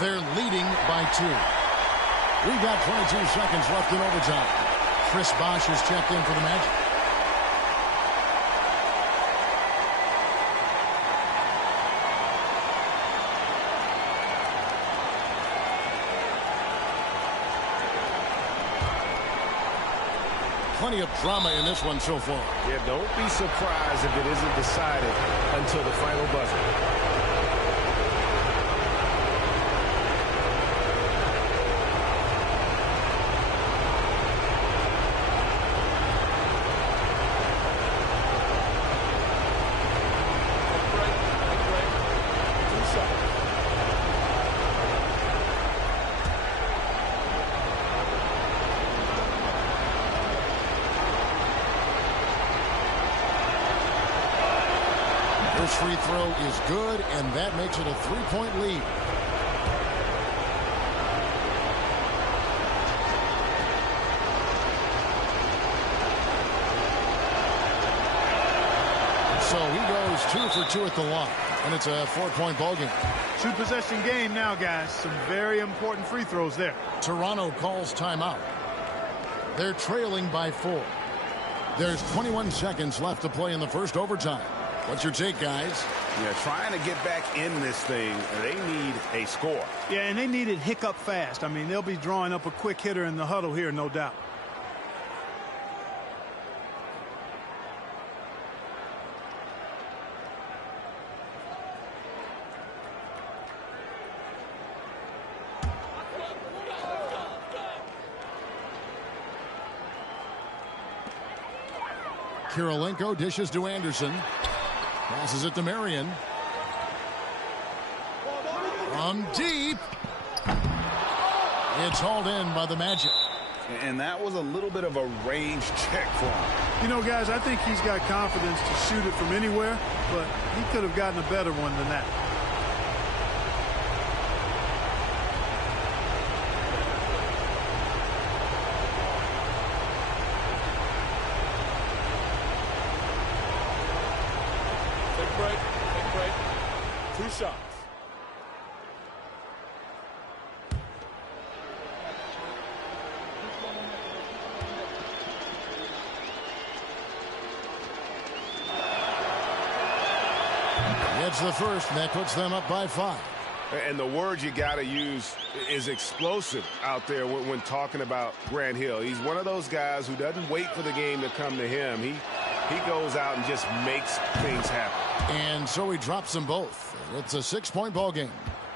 They're leading by 2. We've got 22 seconds left in overtime. Chris Bosh has checked in for the Magic. Plenty of drama in this one so far. Yeah, don't be surprised if it isn't decided until the final buzzer. First free throw is good, and that makes it a 3-point lead. So he goes 2 for 2 at the line, and it's a 4-point ball game. 2-possession game now, guys. Some very important free throws there. Toronto calls timeout. They're trailing by 4. There's 21 seconds left to play in the first overtime. What's your take, guys? Yeah, trying to get back in this thing, they need a score. Yeah, and they need it hiccup fast. I mean, they'll be drawing up a quick hitter in the huddle here, no doubt. Kirilenko dishes to Anderson. Passes it to Marion. From deep. It's hauled in by the Magic. And that was a little bit of a range check for him. You know, guys, I think he's got confidence to shoot it from anywhere, but he could have gotten a better one than that. Take a break. Take a break. 2 shots. Gets the first, and that puts them up by 5. And the word you got to use is explosive out there when talking about Grant Hill. He's one of those guys who doesn't wait for the game to come to him. He goes out and just makes things happen. And so he drops them both. It's a 6-point ball game.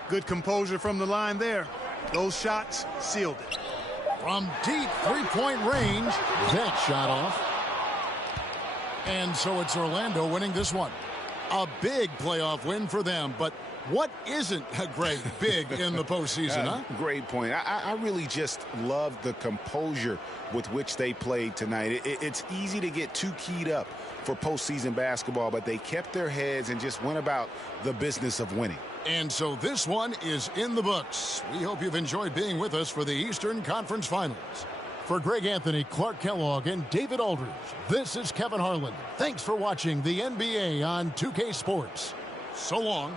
Good composure from the line there. Those shots sealed it. From deep 3-point range, that shot off. And so it's Orlando winning this one. A big playoff win for them, but what isn't a great big in the postseason, huh? Great point. I really just love the composure with which they played tonight. It's easy to get too keyed up for postseason basketball, but they kept their heads and just went about the business of winning. And so this one is in the books. We hope you've enjoyed being with us for the Eastern Conference Finals. For Greg Anthony, Clark Kellogg, and David Aldridge, this is Kevin Harlan. Thanks for watching the NBA on 2K Sports. So long.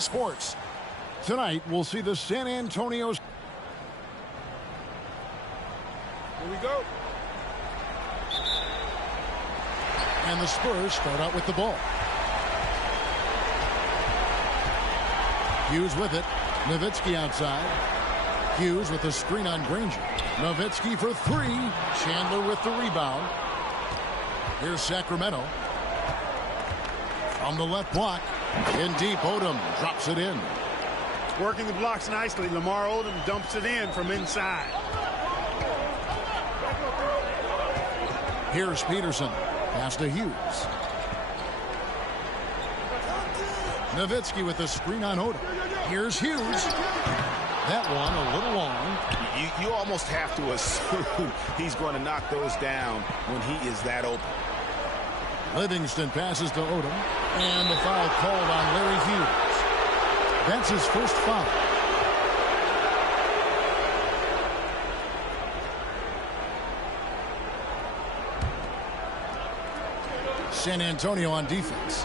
Sports. Tonight, we'll see the San Antonio's. Here we go. And the Spurs start out with the ball. Hughes with it. Nowitzki outside. Hughes with the screen on Granger. Nowitzki for three. Chandler with the rebound. Here's Sacramento. From the left block. In deep, Odom drops it in. Working the blocks nicely. Lamar Odom dumps it in from inside. Here's Peterson. Pass to Hughes. Nowitzki with the screen on Odom. Here's Hughes. That one a little long. You almost have to assume he's going to knock those down when he is that open. Livingston passes to Odom. And the foul called on Larry Hughes. That's his first foul. San Antonio on defense.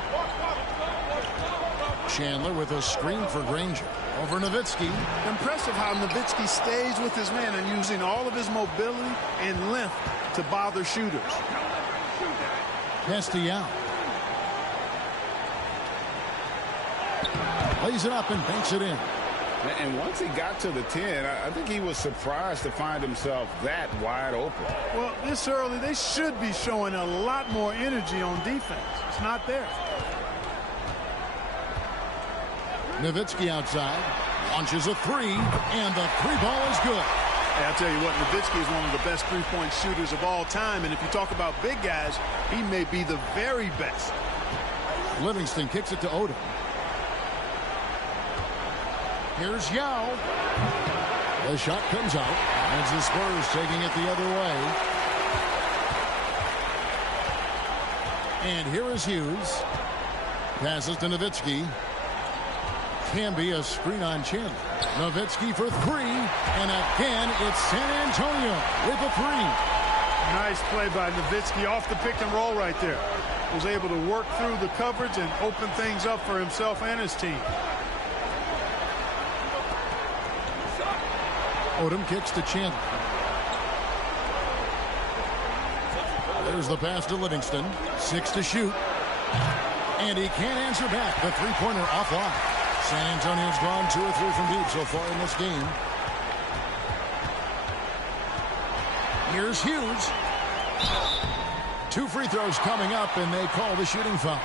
Chandler with a screen for Granger. Over Nowitzki. Impressive how Nowitzki stays with his man and using all of his mobility and length to bother shooters. Castellano. Lays it up and banks it in. And once he got to the 10, I think he was surprised to find himself that wide open. Well, this early, they should be showing a lot more energy on defense. It's not there. Nowitzki outside. Launches a three. And the three ball is good. Hey, I'll tell you what, Nowitzki is one of the best three-point shooters of all time. And if you talk about big guys, he may be the very best. Livingston kicks it to Odom. Here's Yao. The shot comes out. As the Spurs taking it the other way. And here is Hughes. Passes to Nowitzki. Can be a screen on Chandler. Nowitzki for three. And again, it's San Antonio with a three. Nice play by Nowitzki off the pick and roll right there. Was able to work through the coverage and open things up for himself and his team. Odom kicks to Chandler. There's the pass to Livingston. 6 to shoot. And he can't answer back. The three-pointer offline. San Antonio's gone 2 or 3 from deep so far in this game. Here's Hughes. 2 free throws coming up, and they call the shooting foul.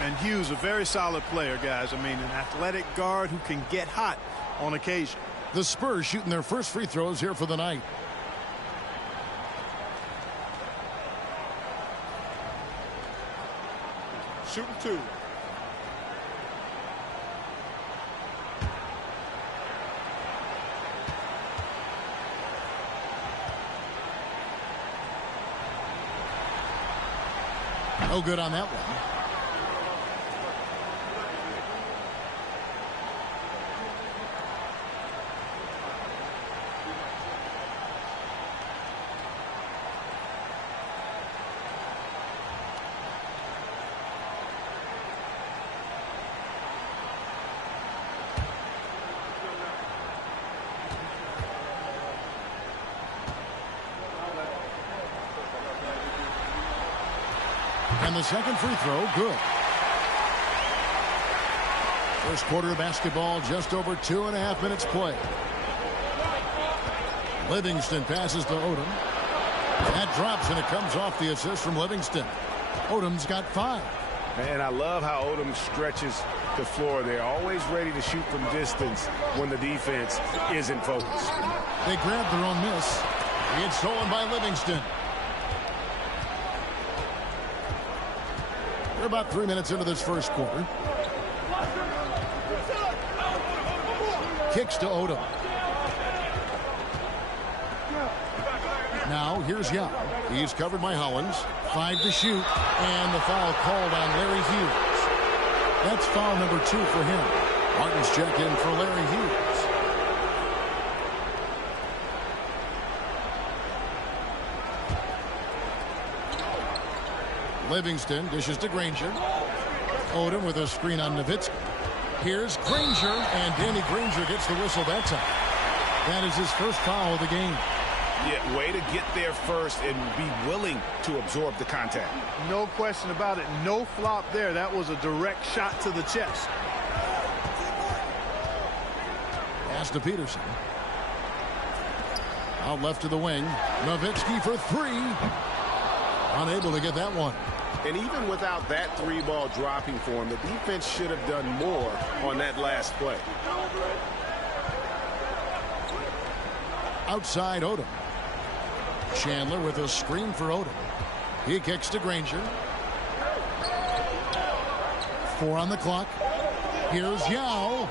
And Hughes, a very solid player, guys. I mean, an athletic guard who can get hot on occasion. The Spurs shooting their first free throws here for the night. Shooting 2. No good on that one. And the second free throw, good. First quarter of basketball, just over 2.5 minutes play. Livingston passes to Odom. That drops, and it comes off the assist from Livingston. Odom's got 5. And I love how Odom stretches the floor. They're always ready to shoot from distance when the defense isn't focused. They grabbed their own miss. It's stolen by Livingston. We're about 3 minutes into this first quarter. Kicks to Odom. Now here's Young. He's covered by Hollins. 5 to shoot. And the foul called on Larry Hughes. That's foul number 2 for him. Martin's check in for Larry Hughes. Livingston dishes to Granger. Odom with a screen on Nowitzki. Here's Granger, and Danny Granger gets the whistle that time. That is his first foul of the game. Yeah, way to get there first and be willing to absorb the contact. No question about it. No flop there. That was a direct shot to the chest. Pass to Peterson. Out left to the wing. Nowitzki for three. Unable to get that one. And even without that three ball dropping for him, the defense should have done more on that last play. Outside Odom. Chandler with a screen for Odom. He kicks to Granger. 4 on the clock. Here's Yao.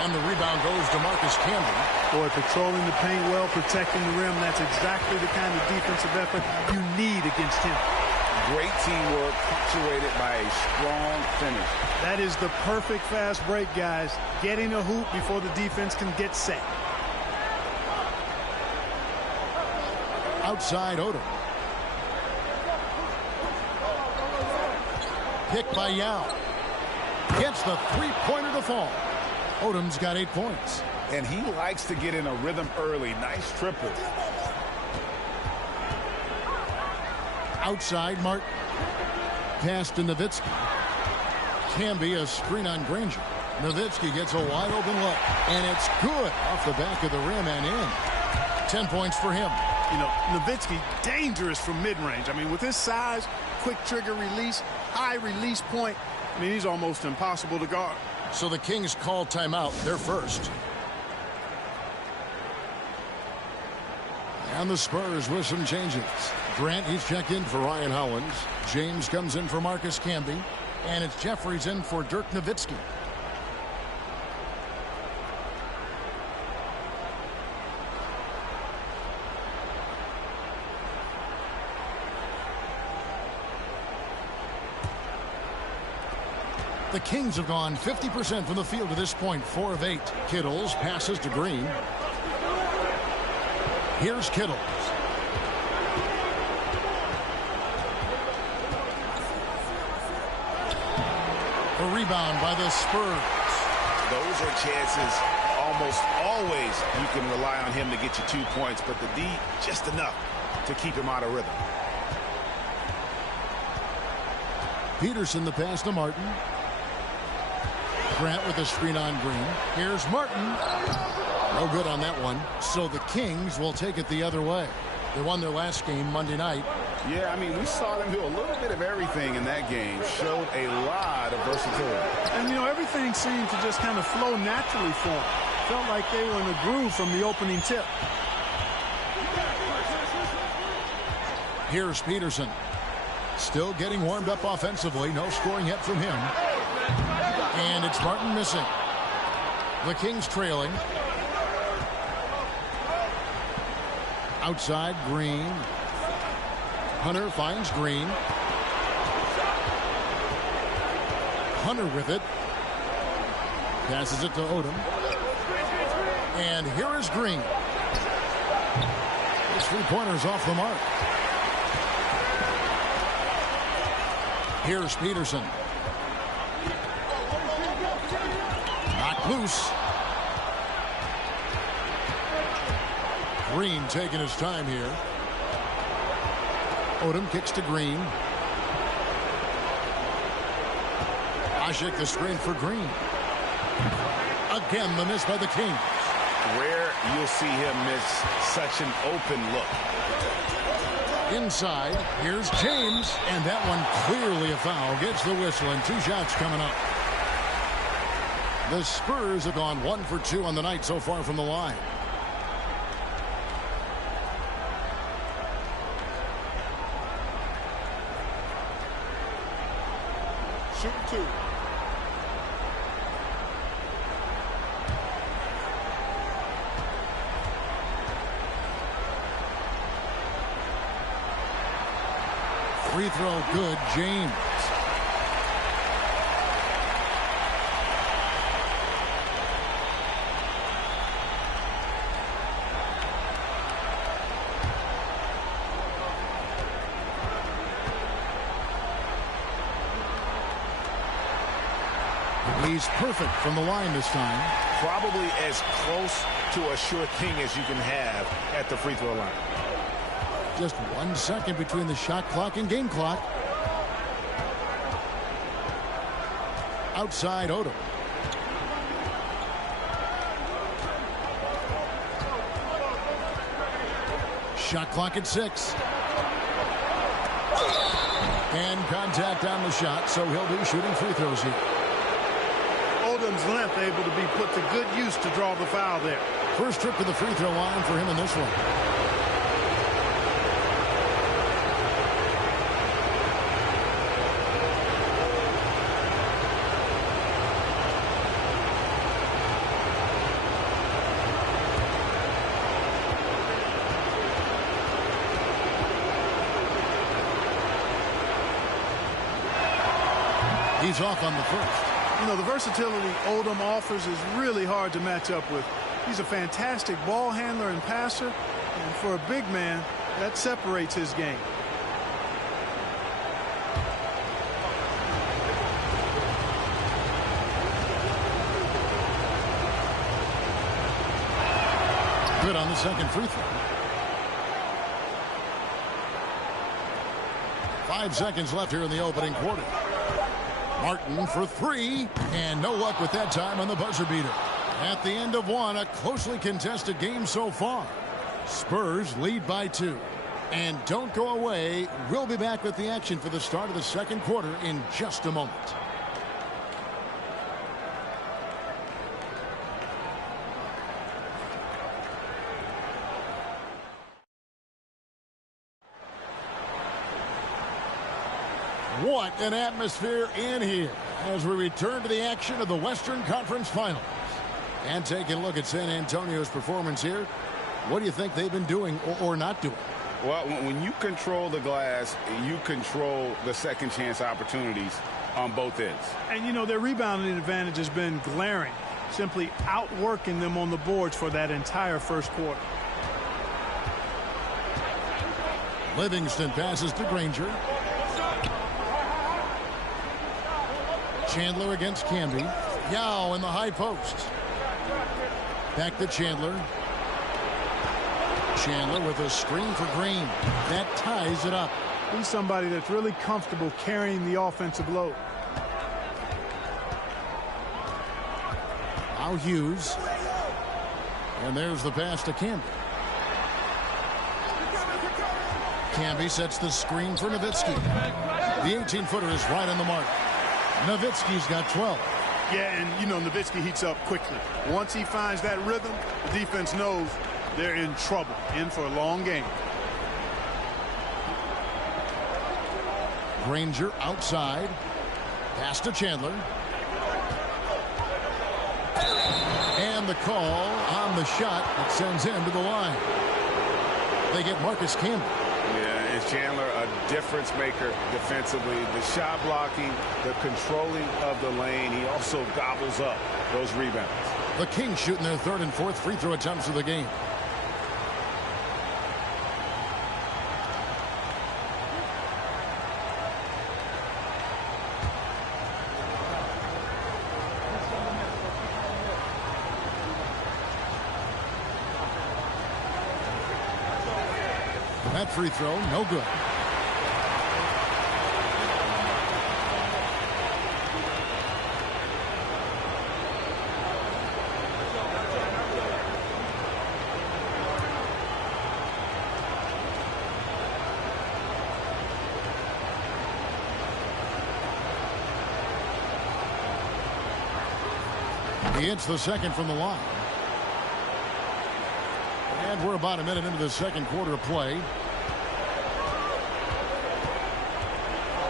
And the rebound goes to Marcus Camby. Boy, patrolling the paint well, protecting the rim. That's exactly the kind of defensive effort you need against him. Great teamwork, punctuated by a strong finish. That is the perfect fast break, guys. Getting a hoop before the defense can get set. Outside Odom. Picked by Yao. Gets the three-pointer to fall. Odom's got 8 points. And he likes to get in a rhythm early. Nice triple. Outside Martin. Pass to Nowitzki. Camby a screen on Granger. Nowitzki gets a wide open look. And it's good off the back of the rim and in. 10 points for him. You know, Nowitzki, dangerous from mid-range. I mean, with his size, quick trigger release, high release point, I mean, he's almost impossible to guard. So the Kings call timeout. They're first. And the Spurs with some changes. Grant, he's checked in for Ryan Hollins. James comes in for Marcus Camby. And it's Jeffries in for Dirk Nowitzki. The Kings have gone 50% from the field to this point, 4 of 8. Kittles passes to Green. Here's Kittles. A rebound by the Spurs. Those are chances almost always you can rely on him to get you 2 points, but the D just enough to keep him out of rhythm. Peterson the pass to Martin. Grant with a screen on Green. Here's Martin. No good on that one. So the Kings will take it the other way. They won their last game Monday night. Yeah, I mean, we saw them do a little bit of everything in that game. Showed a lot of versatility. And, you know, everything seemed to just kind of flow naturally for them. Felt like they were in a groove from the opening tip. Here's Peterson. Still getting warmed up offensively. No scoring yet from him. And it's Martin missing. The Kings trailing. Outside Green. Hunter finds Green. Hunter with it. Passes it to Odom. And here is Green. His three-pointer's off the mark. Here's Peterson. Knocked loose. Green taking his time here. Odom kicks to Green. Asik the screen for Green. Again, the miss by the Kings. Rare you'll see him miss such an open look. Inside, here's James, and that one clearly a foul. Gets the whistle, and 2 shots coming up. The Spurs have gone 1 for 2 on the night so far from the line. Shoot 2. Free throw good, James. He's perfect from the line this time. Probably as close to a sure thing as you can have at the free throw line. Just 1 second between the shot clock and game clock. Outside Odom. Shot clock at 6. And contact on the shot, so he'll be shooting free throws here. Odom's length able to be put to good use to draw the foul there. First trip to the free throw line for him in this one. He's off on the first. You know, the versatility Odom offers is really hard to match up with. He's a fantastic ball handler and passer, and for a big man, that separates his game. Good on the second free throw. 5 seconds left here in the opening quarter. Martin for 3, and no luck with that time on the buzzer beater. At the end of one, a closely contested game so far. Spurs lead by 2. And don't go away. We'll be back with the action for the start of the second quarter in just a moment. What an atmosphere in here as we return to the action of the Western Conference Finals. And taking a look at San Antonio's performance here, what do you think they've been doing or not doing? Well, when you control the glass, you control the second chance opportunities on both ends. And, you know, their rebounding advantage has been glaring, simply outworking them on the boards for that entire first quarter. Livingston passes to Granger. Chandler against Camby. Yao in the high post. Back to Chandler. Chandler with a screen for Green. That ties it up. He's somebody that's really comfortable carrying the offensive load. Now Hughes. And there's the pass to Camby. Camby sets the screen for Nowitzki. The 18-footer is right on the mark. Nowitzki's got 12. Yeah, and, you know, Nowitzki heats up quickly. Once he finds that rhythm, the defense knows they're in trouble, in for a long game. Granger outside. Pass to Chandler. And the call on the shot that sends him to the line. They get Marcus Campbell. Yeah, and Chandler a difference maker defensively. The shot blocking, the controlling of the lane. He also gobbles up those rebounds. The Kings shooting their third and fourth free throw attempts of the game. That free throw, no good. He hits the second from the line. And we're about a minute into the second quarter of play.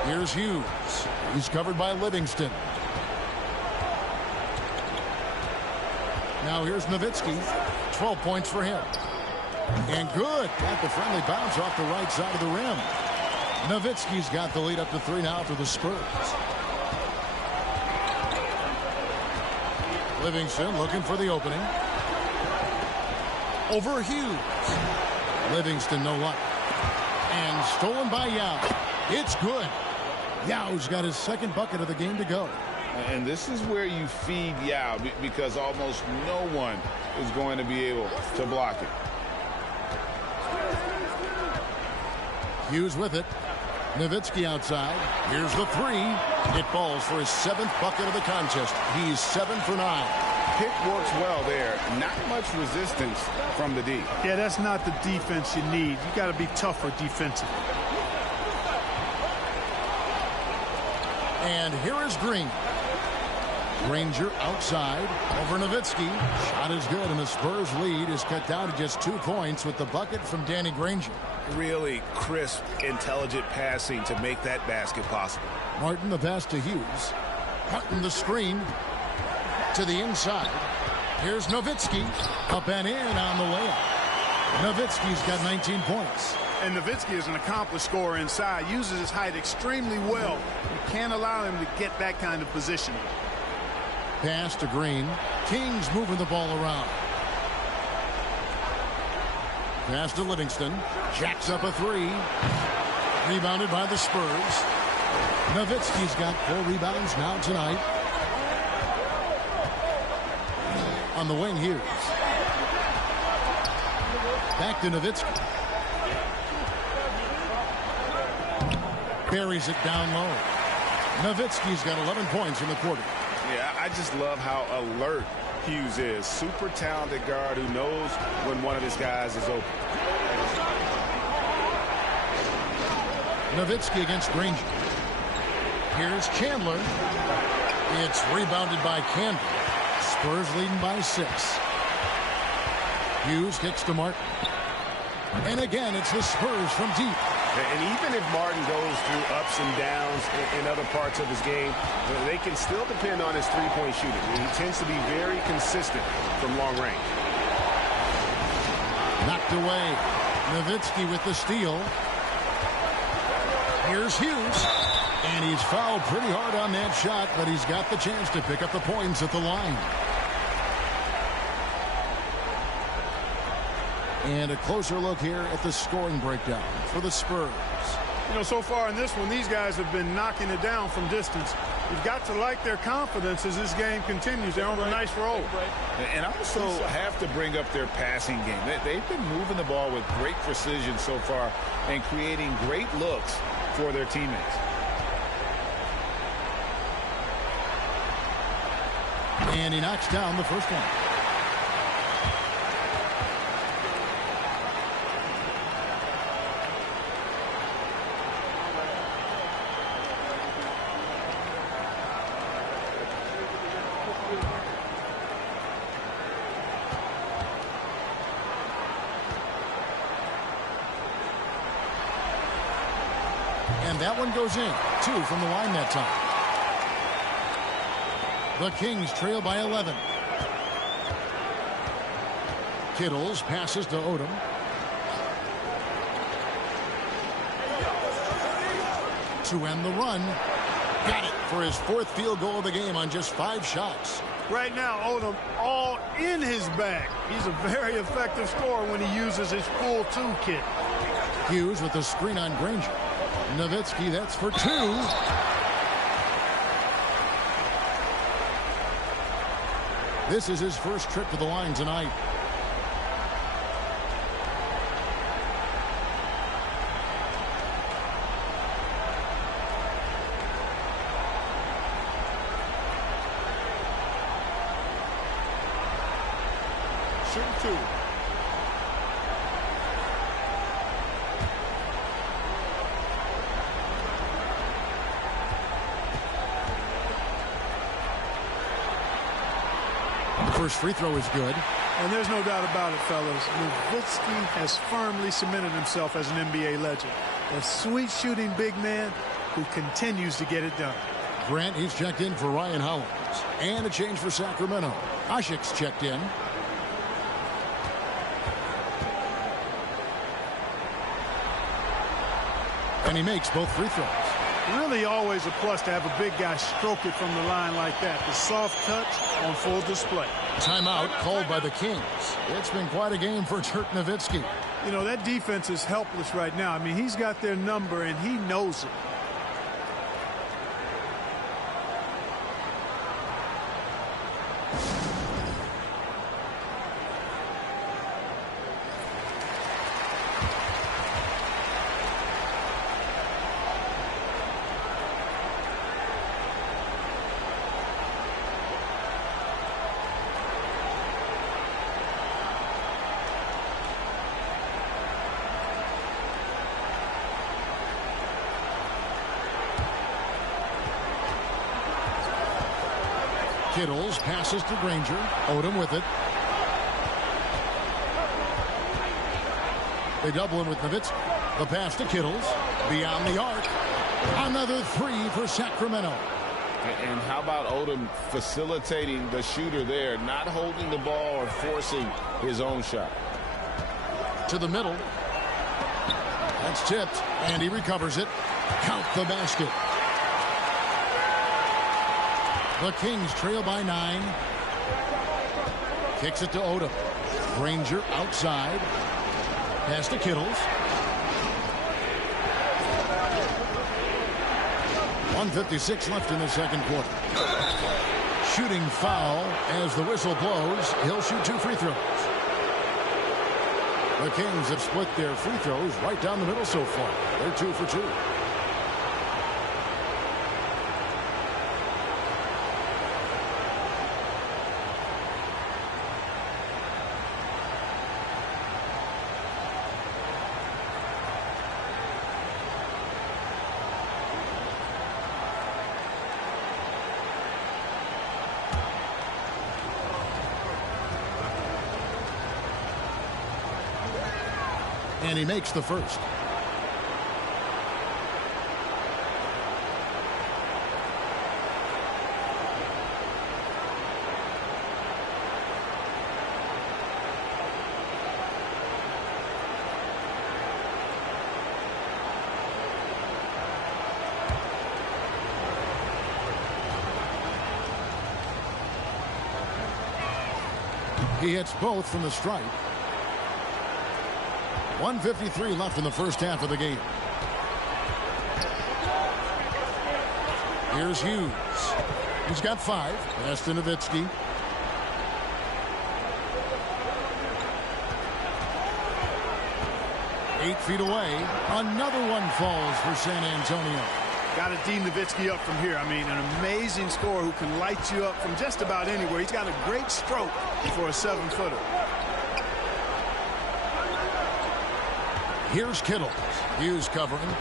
Here's Hughes. He's covered by Livingston. Now here's Nowitzki. 12 points for him. And good. Got the friendly bounce off the right side of the rim. Nowitzki's got the lead up to 3 now for the Spurs. Livingston looking for the opening. Over Hughes. Livingston no luck. And stolen by Yao. It's good. Yao's got his second bucket of the game to go. And this is where you feed Yao because almost no one is going to be able to block it. Hughes with it. Nowitzki outside. Here's the three. It falls for his 7th bucket of the contest. He's 7 for 9. Pick works well there. Not much resistance from the D. Yeah, that's not the defense you need. You got to be tougher defensively. And here is Green. Granger outside over Nowitzki. Shot is good, and the Spurs lead is cut down to just 2 points with the bucket from Danny Granger. Really crisp, intelligent passing to make that basket possible. Martin the pass to Hughes. Hutton the screen to the inside. Here's Nowitzki. Up and in on the layup. Nowitzki's got 19 points. And Nowitzki is an accomplished scorer inside. Uses his height extremely well. You can't allow him to get that kind of position. Pass to Green. Kings moving the ball around. Pass to Livingston. Jacks up a 3. Rebounded by the Spurs. Nowitzki's got 4 rebounds now tonight. On the wing, Hughes. Back to Nowitzki. Buries it down low. Nowitzki's got 11 points in the quarter. Yeah, I just love how alert Hughes is. Super talented guard who knows when one of his guys is open. Nowitzki against Granger. Here's Chandler. It's rebounded by Canby. Spurs leading by 6. Hughes kicks to Martin. And again, it's the Spurs from deep. And even if Martin goes through ups and downs in other parts of his game, they can still depend on his three-point shooting. He tends to be very consistent from long range. Knocked away. Nowitzki with the steal. Here's Hughes. And he's fouled pretty hard on that shot, but he's got the chance to pick up the points at the line. And a closer look here at the scoring breakdown for the Spurs. You know, so far in this one, these guys have been knocking it down from distance. You've got to like their confidence as this game continues. They're on a nice roll. And I also have to bring up their passing game. They've been moving the ball with great precision so far and creating great looks for their teammates. And he knocks down the first one. And that one goes in. 2 from the line that time. The Kings trail by 11. Kittles passes to Odom. To end the run. Got it for his 4th field goal of the game on just 5 shots. Right now, Odom all in his bag. He's a very effective scorer when he uses his full toolkit. Hughes with the screen on Granger. Nowitzki, that's for 2. This is his first trip to the line tonight. Shooting 2. First free throw is good. And there's no doubt about it, fellas. Nowitzki has firmly cemented himself as an NBA legend. A sweet shooting big man who continues to get it done. Grant, he's checked in for Ryan Hollins. And a change for Sacramento. Ashik's checked in. And he makes both free throws. Really always a plus to have a big guy stroke it from the line like that. The soft touch on full display. Timeout called by the Kings. It's been quite a game for Dirk Nowitzki. You know, that defense is helpless right now. I mean, he's got their number, and he knows it. Kittles passes to Granger. Odom with it. They double him with Nowitzki. The pass to Kittles. Beyond the arc. Another three for Sacramento. And how about Odom facilitating the shooter there, not holding the ball or forcing his own shot. To the middle. That's tipped, and he recovers it. Count the basket. The Kings trail by 9. Kicks it to Odom. Granger outside. Pass to Kittles. 1:56 left in the second quarter. Shooting foul as the whistle blows. He'll shoot 2 free throws. The Kings have split their free throws right down the middle so far. They're 2 for 2. And he makes the first. He hits both from the stripe. 1:53 left in the first half of the game. Here's Hughes. He's got 5. Pass to Nowitzki. Eight feet away. Another one falls for San Antonio. Got to D Nowitzki up from here. I mean, an amazing scorer who can light you up from just about anywhere. He's got a great stroke for a 7-footer. Here's Kittles. Hughes covering.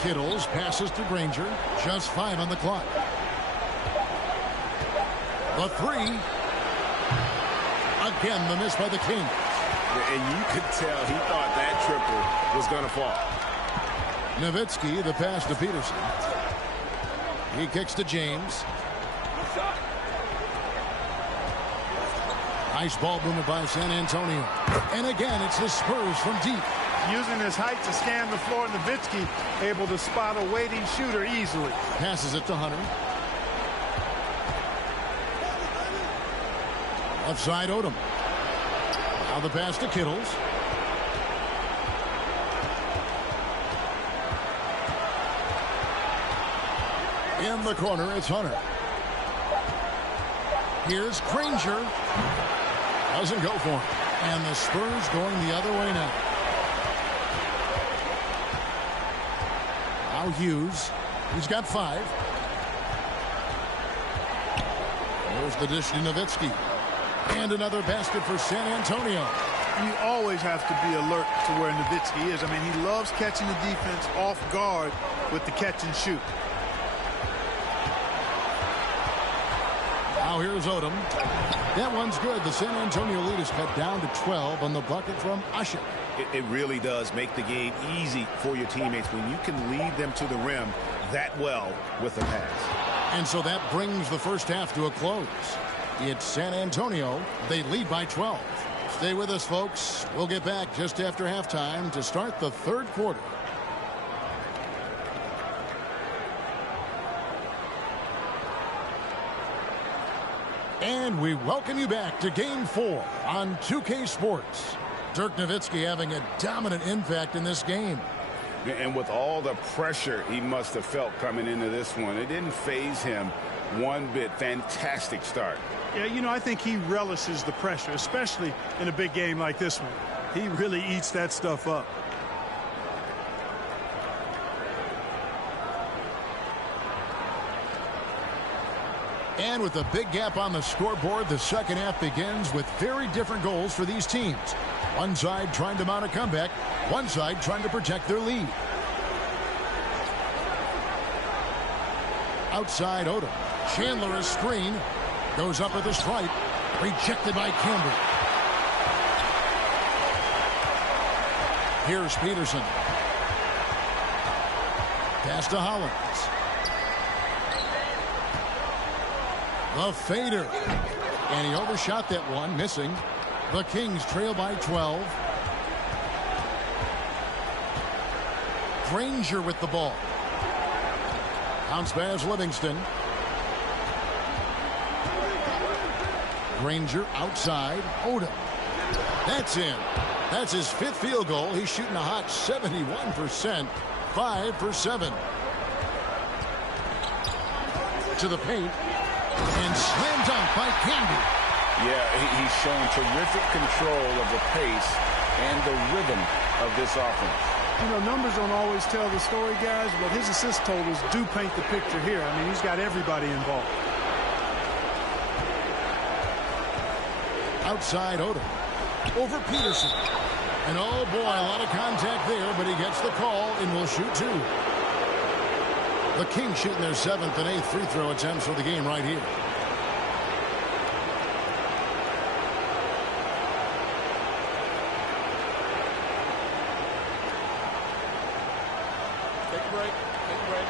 Kittles passes to Granger. Just 5 on the clock. The 3. Again, the miss by the Kings. And you could tell he thought that triple was going to fall. Nowitzki, the pass to Peterson. He kicks to James. Nice ball movement by San Antonio. And again, it's the Spurs from deep. Using his height to scan the floor, Nowitzki able to spot a waiting shooter easily. Passes it to Hunter. Left side, Odom. Now the pass to Kittles. In the corner, it's Hunter. Here's Granger. Doesn't go for him. And the Spurs going the other way now. Now Hughes. He's got 5. There's the dish to Nowitzki. And another basket for San Antonio. You always have to be alert to where Nowitzki is. I mean, he loves catching the defense off guard with the catch and shoot. Now here's Odom. That one's good. The San Antonio lead is cut down to 12 on the bucket from Usher. It really does make the game easy for your teammates when you can lead them to the rim that well with a pass. And so that brings the first half to a close. It's San Antonio. They lead by 12. Stay with us, folks. We'll get back just after halftime to start the third quarter. And we welcome you back to Game 4 on 2K Sports. Dirk Nowitzki having a dominant impact in this game. And with all the pressure he must have felt coming into this one, it didn't faze him one bit. Fantastic start. Yeah, you know, I think he relishes the pressure, especially in a big game like this one. He really eats that stuff up. And with a big gap on the scoreboard, the second half begins with very different goals for these teams. One side trying to mount a comeback, one side trying to protect their lead. Outside Odom. Chandler is screen. Goes up with a stripe. Rejected by Campbell. Here's Peterson. Pass to Hollins. The fader. And he overshot that one, missing. The Kings trail by 12. Granger with the ball. Bounce pass Livingston. Granger outside. Odom. That's in. That's his 5th field goal. He's shooting a hot 71%. 5 for 7. To the paint. And slam dunk by Candy. Yeah, he's shown terrific control of the pace and the rhythm of this offense. You know, numbers don't always tell the story, guys, but his assist totals do paint the picture here. I mean, he's got everybody involved. Outside Odom. Over Peterson. And oh boy, a lot of contact there, but he gets the call and will shoot 2. The Kings shooting their 7th and 8th free throw attempts for the game right here. Take a break. Take a break.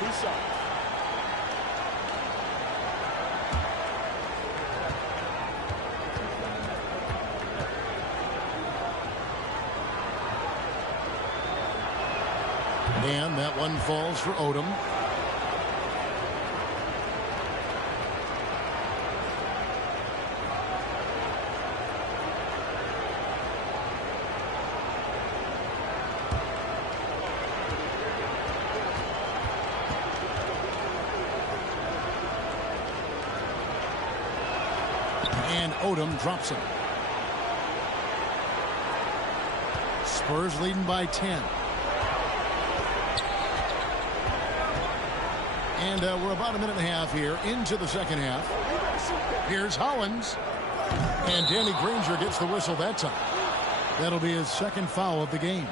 2 shots. And that one falls for Odom. And Odom drops him. Spurs leading by 10. And we're about a minute and a half here into the second half. Here's Hollins. And Danny Granger gets the whistle that time. That'll be his 2nd foul of the game.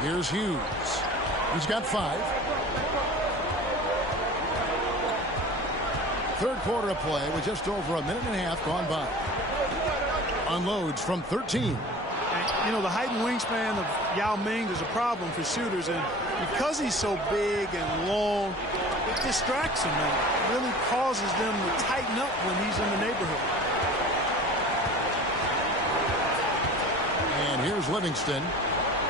Here's Hughes. He's got 5. Third quarter of play with just over a minute and a half gone by. Unloads from 13. And, you know, the height and wingspan of Yao Ming is a problem for shooters, and because he's so big and long, it distracts him and really causes them to tighten up when he's in the neighborhood. And here's Livingston.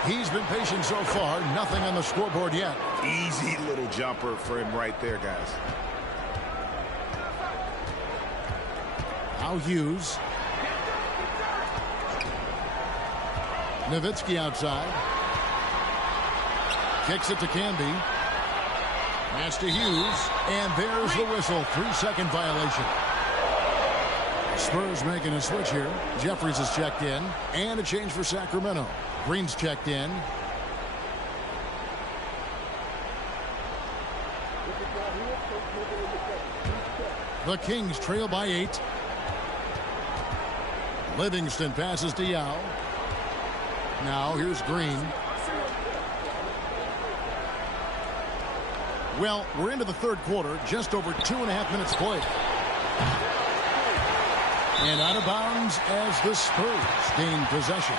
He's been patient so far. Nothing on the scoreboard yet. Easy little jumper for him right there, guys. Now Hughes. Nowitzki outside. Kicks it to Canby. Pass to Hughes. And there's the whistle. 3-second violation. Spurs making a switch here. Jeffries is checked in. And a change for Sacramento. Green's checked in. The Kings trail by 8. Livingston passes to Yao. Now here's Green. Well, we're into the third quarter. Just over 2.5 minutes played. And out of bounds as the Spurs gain possession.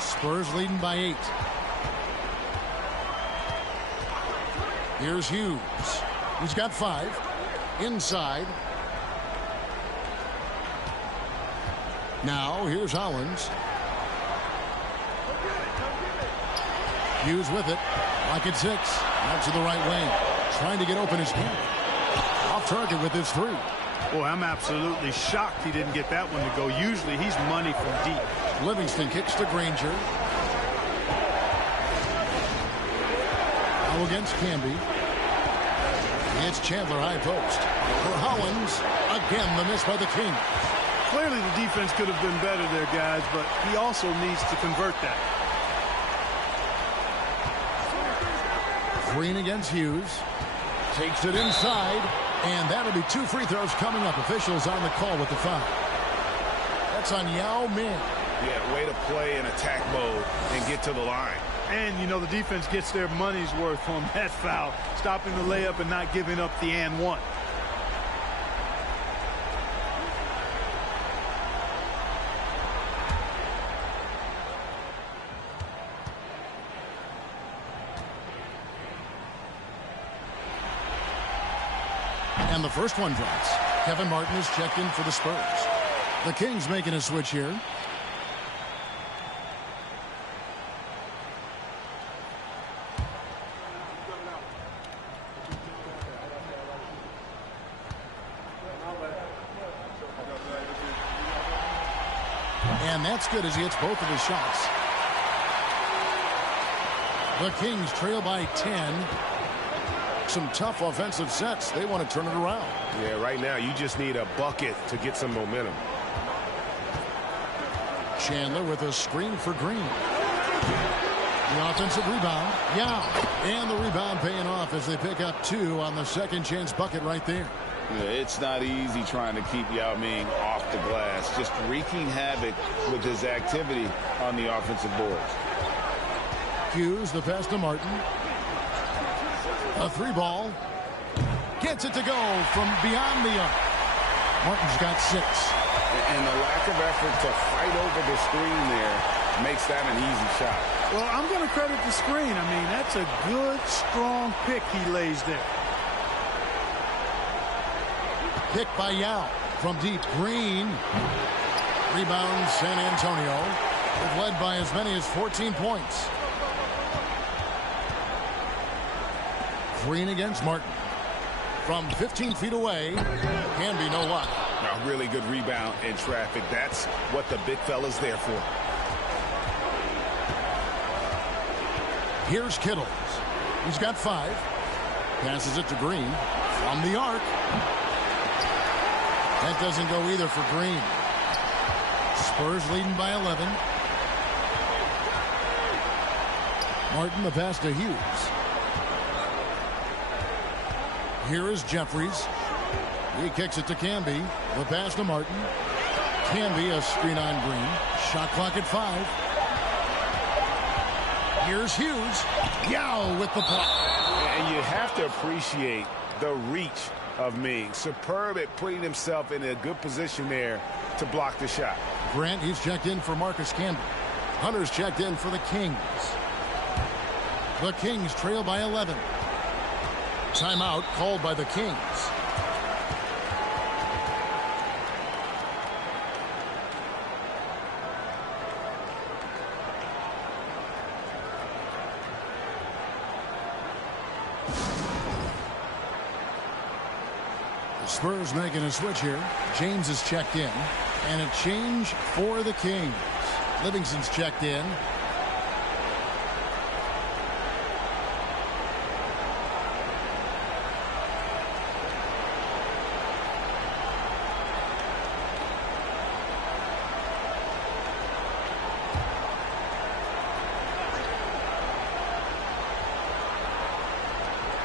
Spurs leading by 8. Here's Hughes. He's got 5. Inside. Now here's Hollins. Hughes with it. Lock at 6. Out to the right wing. Trying to get open his hand. Off target with his 3. Boy, I'm absolutely shocked he didn't get that one to go. Usually he's money from deep. Livingston kicks to Granger. Now against Canby. It's Chandler high post. For Hollins. Again, the miss by the Kings. Clearly the defense could have been better there, guys, but he also needs to convert that. Green against Hughes. Takes it inside, and that'll be 2 free throws coming up. Officials on the call with the foul. That's on Yao Ming. Yeah, way to play in attack mode and get to the line. And, you know, the defense gets their money's worth on that foul, stopping the layup and not giving up the and one. And the first one drops. Kevin Martin is checked in for the Spurs. The Kings making a switch here. And that's good as he hits both of his shots. The Kings trail by 10. Some tough offensive sets. They want to turn it around. Yeah, right now you just need a bucket to get some momentum. Chandler with a screen for Green. The offensive rebound. Yeah. And the rebound paying off as they pick up 2 on the second chance bucket right there. Yeah, it's not easy trying to keep Yao Ming off the glass. Just wreaking havoc with his activity on the offensive boards. Hughes, the pass to Martin. A 3-ball. Gets it to go from beyond the arc. Martin's got 6. And the lack of effort to fight over the screen there makes that an easy shot. Well, I'm going to credit the screen. I mean, that's a good, strong pick he lays there. Pick by Yao from deep. Green. Rebound San Antonio. They've led by as many as 14 points. Green against Martin. From 15 feet away. Can be no luck. A really good rebound in traffic. That's what the big fella's there for. Here's Kittles. He's got 5. Passes it to Green. From the arc. That doesn't go either for Green. Spurs leading by 11. Martin the pass to Hughes. Here is Jeffries. He kicks it to Canby. The pass to Martin. Canby a screen on Green. Shot clock at 5. Here's Hughes. Yao with the block. And you have to appreciate the reach of Ming. Superb at putting himself in a good position there to block the shot. Grant, he's checked in for Marcus Camby. Hunter's checked in for the Kings. The Kings trail by 11. Timeout called by the Kings. The Spurs making a switch here. James is checked in. And a change for the Kings. Livingston's checked in.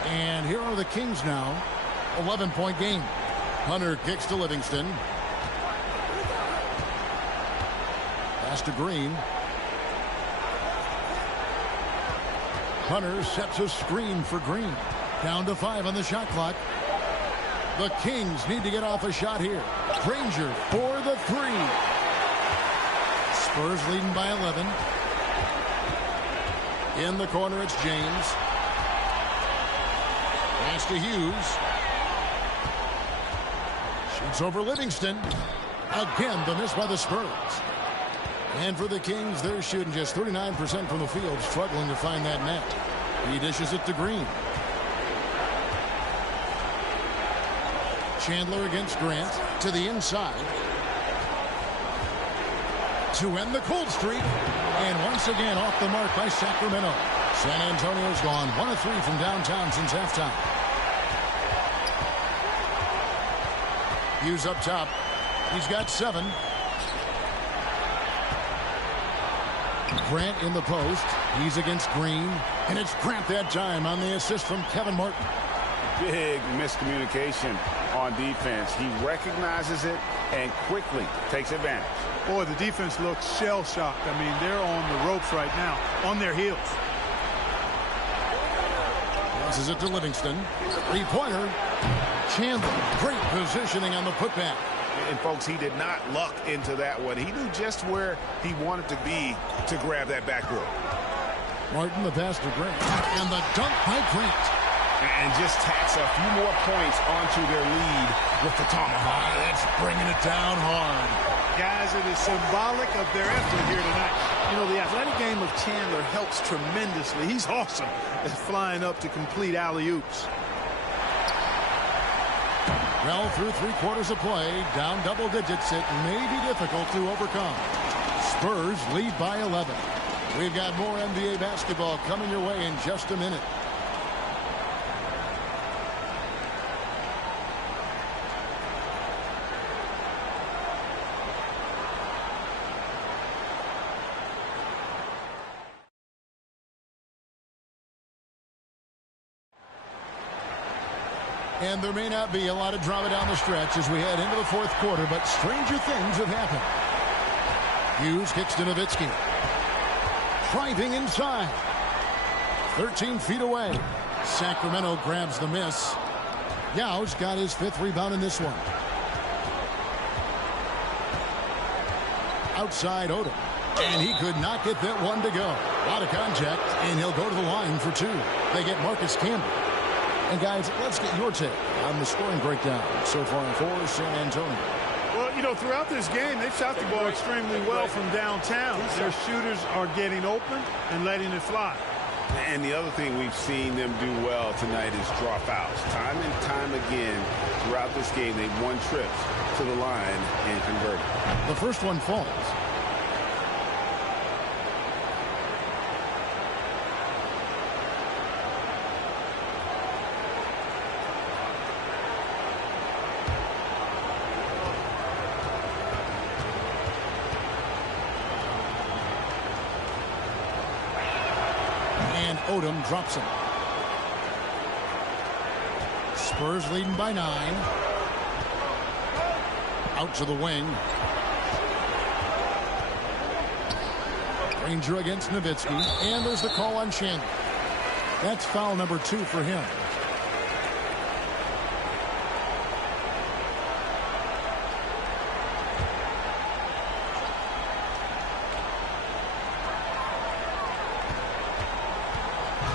And here are the Kings now. 11-point game. Hunter kicks to Livingston. Pass to Green. Hunter sets a screen for Green. Down to 5 on the shot clock. The Kings need to get off a shot here. Granger for the 3. Spurs leading by 11. In the corner, it's James. Pass to Hughes. Shoots over Livingston. Again, the miss by the Spurs. And for the Kings, they're shooting just 39% from the field, struggling to find that net. He dishes it to Green. Chandler against Grant to the inside. To end the cold streak. And once again off the mark by Sacramento. San Antonio's gone 1 of 3 from downtown since halftime. Hughes up top. He's got 7. Grant in the post. He's against Green. And it's Grant that time on the assist from Kevin Martin. Big miscommunication on defense. He recognizes it and quickly takes advantage. Boy, the defense looks shell-shocked. I mean, they're on the ropes right now, on their heels. Passes it to Livingston. Three-pointer. Chandler. Great positioning on the putback. And, folks, he did not luck into that one. He knew just where he wanted to be to grab that backboard. Martin, the pass to Grant. And the dunk by Grant. And just tacks a few more points onto their lead with the tomahawk. That's bringing it down hard. Guys, it is symbolic of their effort here tonight. You know, the athletic game of Chandler helps tremendously. He's awesome at flying up to complete alley-oops. Well, through 3/4 of play, down double digits, it may be difficult to overcome. Spurs lead by 11. We've got more NBA basketball coming your way in just a minute. And there may not be a lot of drama down the stretch as we head into the 4th quarter, but stranger things have happened. Hughes kicks to Nowitzki. Driving inside. 13 feet away. Sacramento grabs the miss. Yau's got his 5th rebound in this one. Outside Odom. And he could not get that one to go. A lot of contact, and he'll go to the line for 2. They get Marcus Campbell. And, guys, let's get your take on the scoring breakdown so far for San Antonio. Well, you know, throughout this game, they've shot the ball extremely well from downtown. Their shooters are getting open and letting it fly. And the other thing we've seen them do well tonight is draw fouls. Time and time again throughout this game, they've won trips to the line and converted. The first one falls. Odom drops him. Spurs leading by 9. Out to the wing. Granger against Nowitzki. And there's the call on Chandler. That's foul number 2 for him.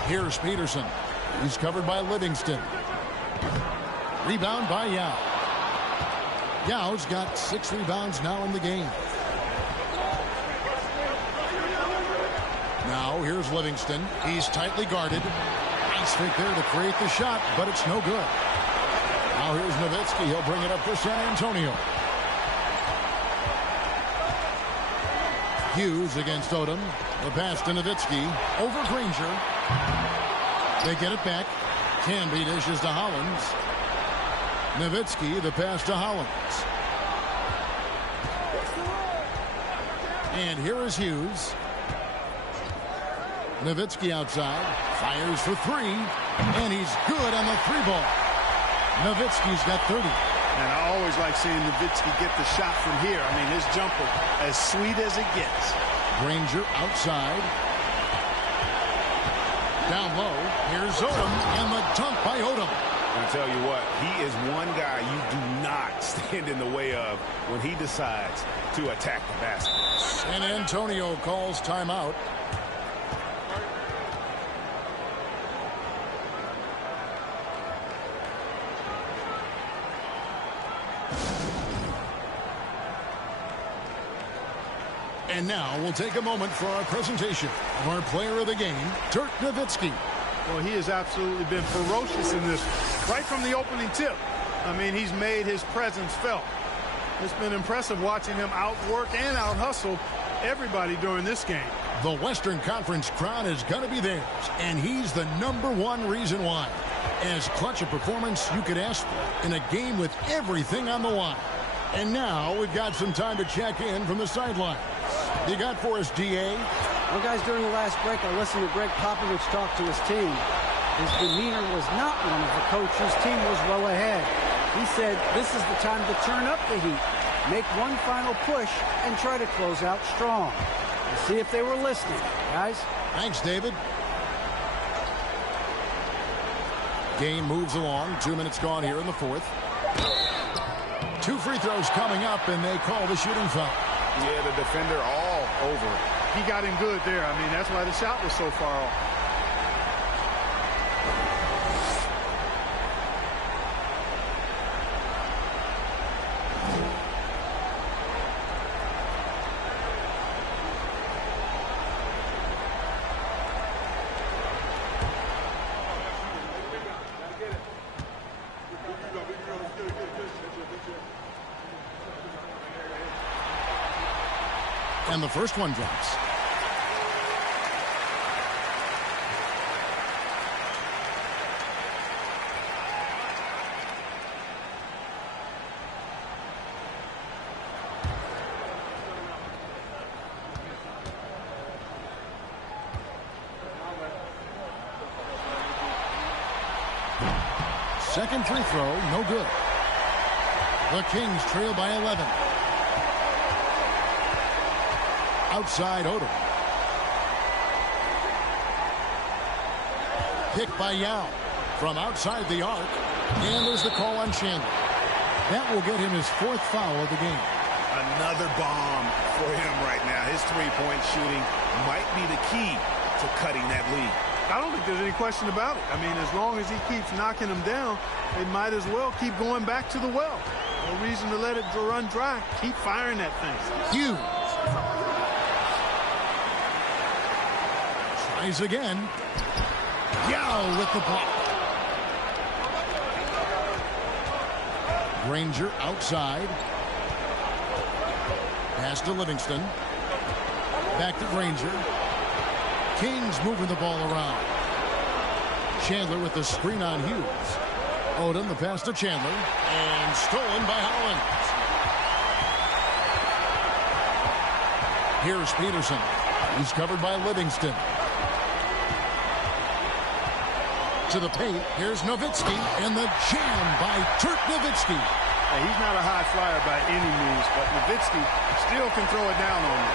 Here's Peterson. He's covered by Livingston. Rebound by Yao. Yao's got 6 rebounds now in the game. Now here's Livingston. He's tightly guarded. Nice fake there to create the shot, but it's no good. Now here's Nowitzki. He'll bring it up for San Antonio. Hughes against Odom. The pass to Nowitzki. Over Granger. They get it back. Canby dishes to Hollins. Nowitzki, the pass to Hollins. And here is Hughes. Nowitzki outside. Fires for 3. And he's good on the 3-ball. Nowitzki's got 30. And I always like seeing Nowitzki get the shot from here. I mean, his jumper, as sweet as it gets. Granger outside. Down low. Here's Odom. And the dunk by Odom. I tell you what, he is one guy you do not stand in the way of when he decides to attack the basket. San Antonio calls timeout. And now we'll take a moment for our presentation of our player of the game, Dirk Nowitzki. Well, he has absolutely been ferocious in this, right from the opening tip. I mean, he's made his presence felt. It's been impressive watching him outwork and out-hustle everybody during this game. The Western Conference crown is going to be theirs, and he's the #1 reason why. As clutch a performance you could ask for in a game with everything on the line. And now we've got some time to check in from the sidelines. You got for us, DA? Well, guys, during the last break, I listened to Greg Popovich talk to his team. His demeanor was not one of the coach whose team was well ahead. He said this is the time to turn up the heat, make one final push, and try to close out strong. Let's see if they were listening, guys. Thanks, David. Game moves along. 2 minutes gone here in the fourth. 2 free throws coming up, and they call the shooting foul. Yeah, the defender all over. He got in good there. I mean, that's why the shot was so far off. And the first one drops. Second free throw, no good. The Kings trail by 11. Outside Odom. Picked by Yao from outside the arc. And there's the call on Chandler. That will get him his 4th foul of the game. Another bomb for him right now. His three-point shooting might be the key to cutting that lead. I don't think there's any question about it. I mean, as long as he keeps knocking them down, they might as well keep going back to the well. No reason to let it run dry. Keep firing that thing. Hughes. Tries again. Yao with the block. Granger outside. Pass to Livingston. Back to Granger. Kings moving the ball around. Chandler with the screen on Hughes. Odom the pass to Chandler. And stolen by Hollins. Here's Peterson. He's covered by Livingston. To the paint. Here's Nowitzki. And the jam by Dirk Nowitzki. Hey, he's not a high flyer by any means, but Nowitzki still can throw it down on him.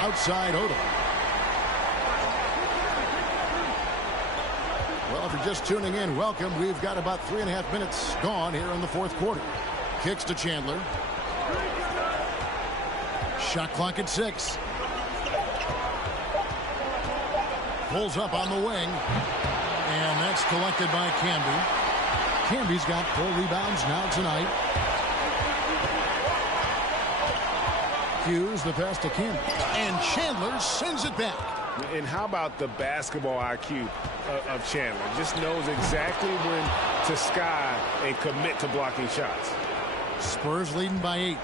Outside Odom. Well, if you're just tuning in, welcome. We've got about 3.5 minutes gone here in the fourth quarter. Kicks to Chandler. Shot clock at 6. Pulls up on the wing. And that's collected by Camby. Camby's got 4 rebounds now tonight. Hughes the pass to Camby. And Chandler sends it back. And how about the basketball IQ of Chandler? Just knows exactly when to sky and commit to blocking shots. Spurs leading by 8.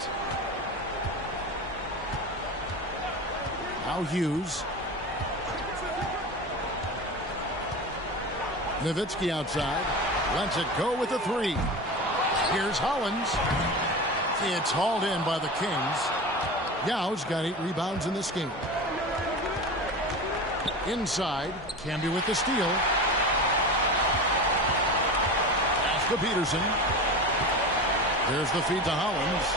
Now Hughes. Nowitzki outside. Lets it go with a 3. Here's Hollins. It's hauled in by the Kings. Yao's got 8 rebounds in this game. Inside, Camby with the steal. Pass to Peterson. There's the feed to Hollins.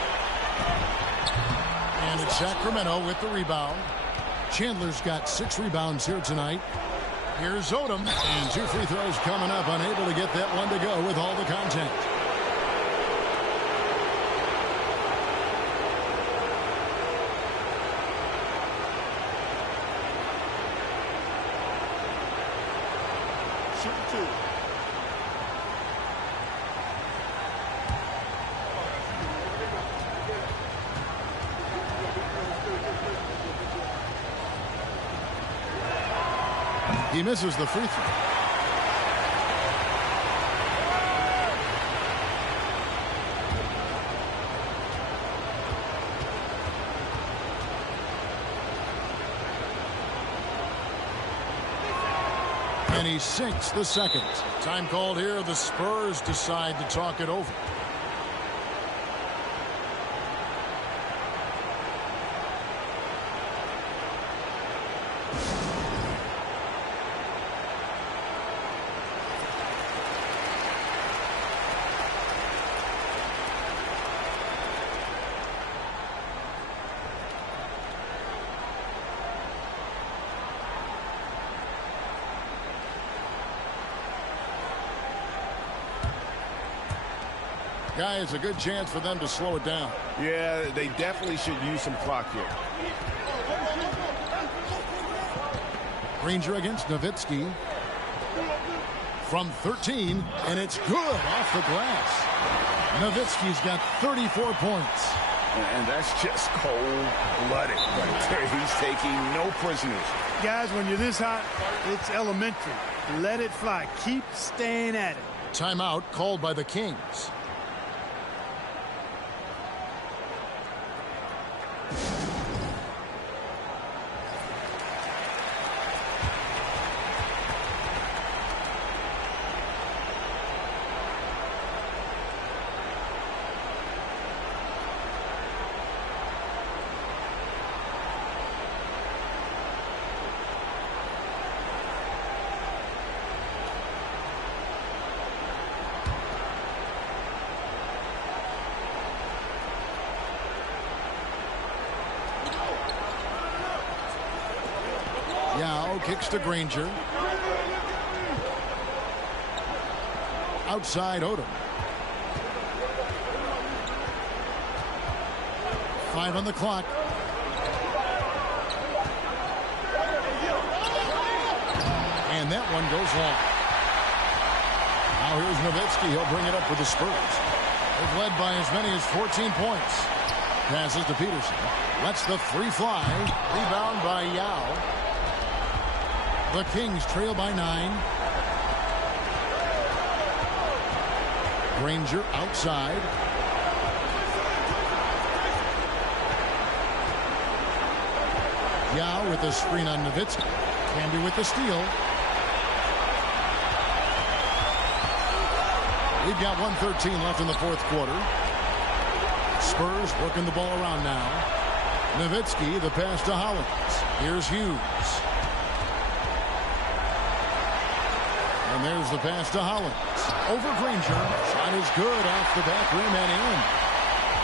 And it's Sacramento with the rebound. Chandler's got 6 rebounds here tonight. Here's Odom. And 2 free throws coming up. Unable to get that one to go with all the contact. He misses the free throw. And he sinks the second. Time called here. The Spurs decide to talk it over. Guy, it's a good chance for them to slow it down. Yeah, they definitely should use some clock here. Granger against Nowitzki. From 13, and it's good off the glass. Nowitzki's got 34 points. And that's just cold-blooded right there. He's taking no prisoners. Guys, when you're this hot, it's elementary. Let it fly. Keep staying at it. Timeout called by the Kings. Yao kicks to Granger. Outside Odom. 5 on the clock. And that one goes long. Now here's Nowitzki. He'll bring it up for the Spurs. They've led by as many as 14 points. Passes to Peterson. Lets the three fly. Rebound by Yao. The Kings trail by 9. Granger outside. Yao with the screen on Nowitzki. Canby with the steal. We've got 1:13 left in the fourth quarter. Spurs working the ball around now. Nowitzki, the pass to Hollins. Here's Hughes. And there's the pass to Hollins. Over Granger. Shot is good off the back rim and in.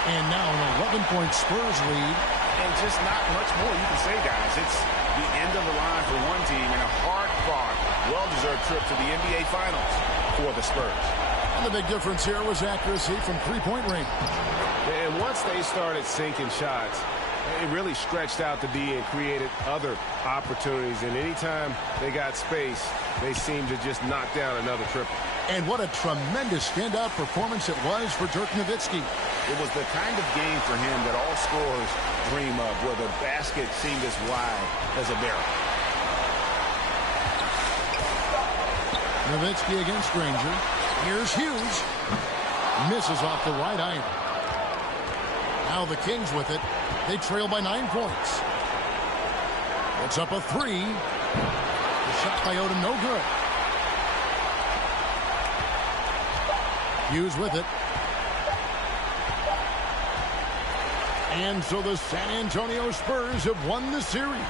And now an 11-point Spurs lead. And just not much more you can say, guys. It's the end of the line for one team and a hard-fought, well-deserved trip to the NBA Finals for the Spurs. And the big difference here was accuracy from three-point range. And once they started sinking shots, it really stretched out the D and created other opportunities. And anytime they got space, they seemed to just knock down another triple. And what a tremendous standout performance it was for Dirk Nowitzki. It was the kind of game for him that all scorers dream of, where the basket seemed as wide as a barrel. Nowitzki against Granger. Here's Hughes. Misses off the right iron. Now the Kings with it. They trail by 9 points. It's up a 3. The shot by Odom, no good. Hughes with it. And so the San Antonio Spurs have won the series.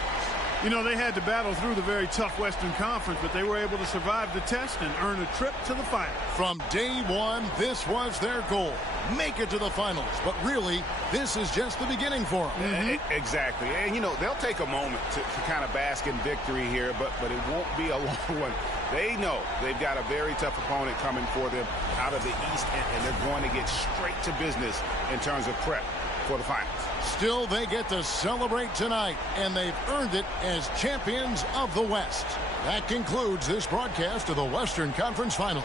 You know, they had to battle through the very tough Western Conference, but they were able to survive the test and earn a trip to the finals. From day one, this was their goal. Make it to the finals. But really, this is just the beginning for them. Exactly. And, you know, they'll take a moment to kind of bask in victory here, but it won't be a long one. They know they've got a very tough opponent coming for them out of the East, and they're going to get straight to business in terms of prep for the finals. Still, they get to celebrate tonight, and they've earned it as champions of the West. That concludes this broadcast of the Western Conference Finals.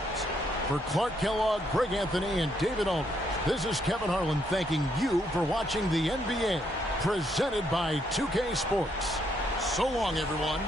For Clark Kellogg, Greg Anthony, and David Aldridge, this is Kevin Harlan thanking you for watching the NBA, presented by 2K Sports. So long, everyone.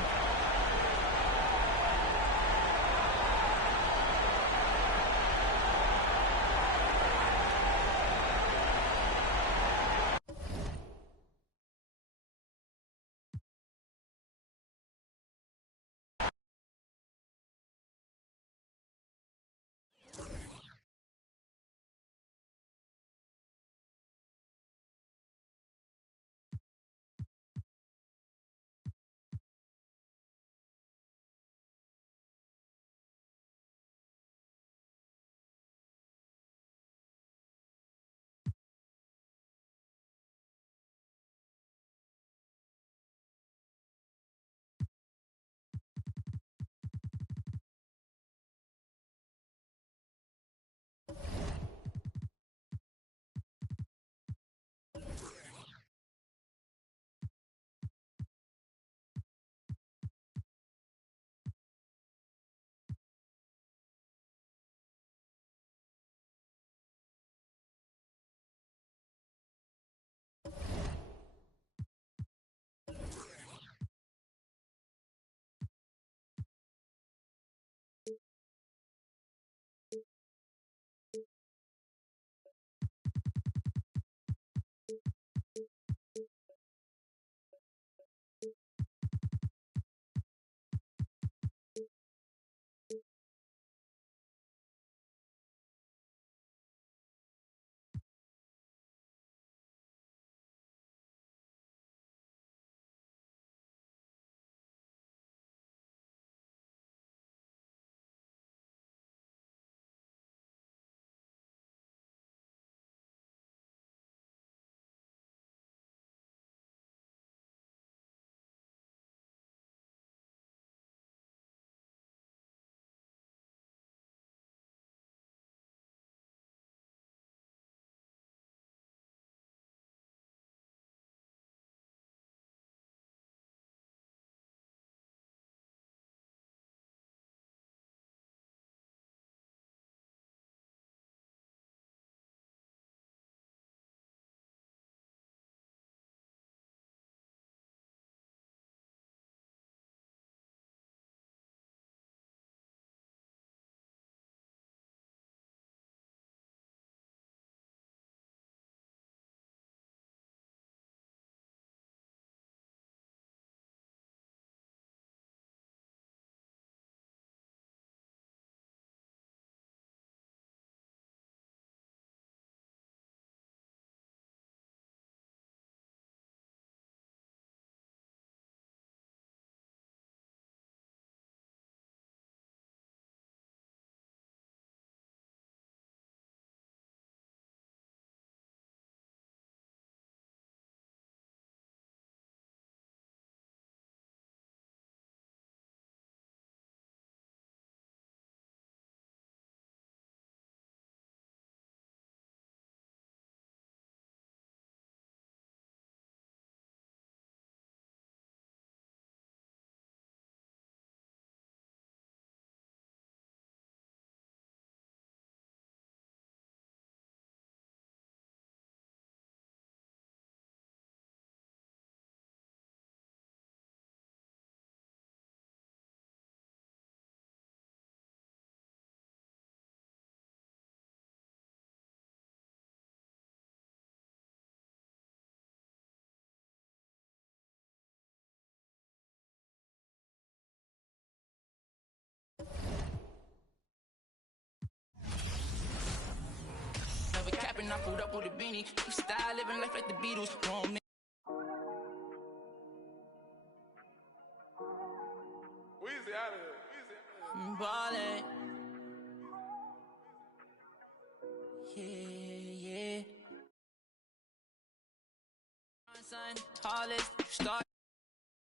and I pulled up with a beanie. You style living life like the Beatles. Grown Weezy out of here. men ballin'. Yeah. Son, Hollis, start.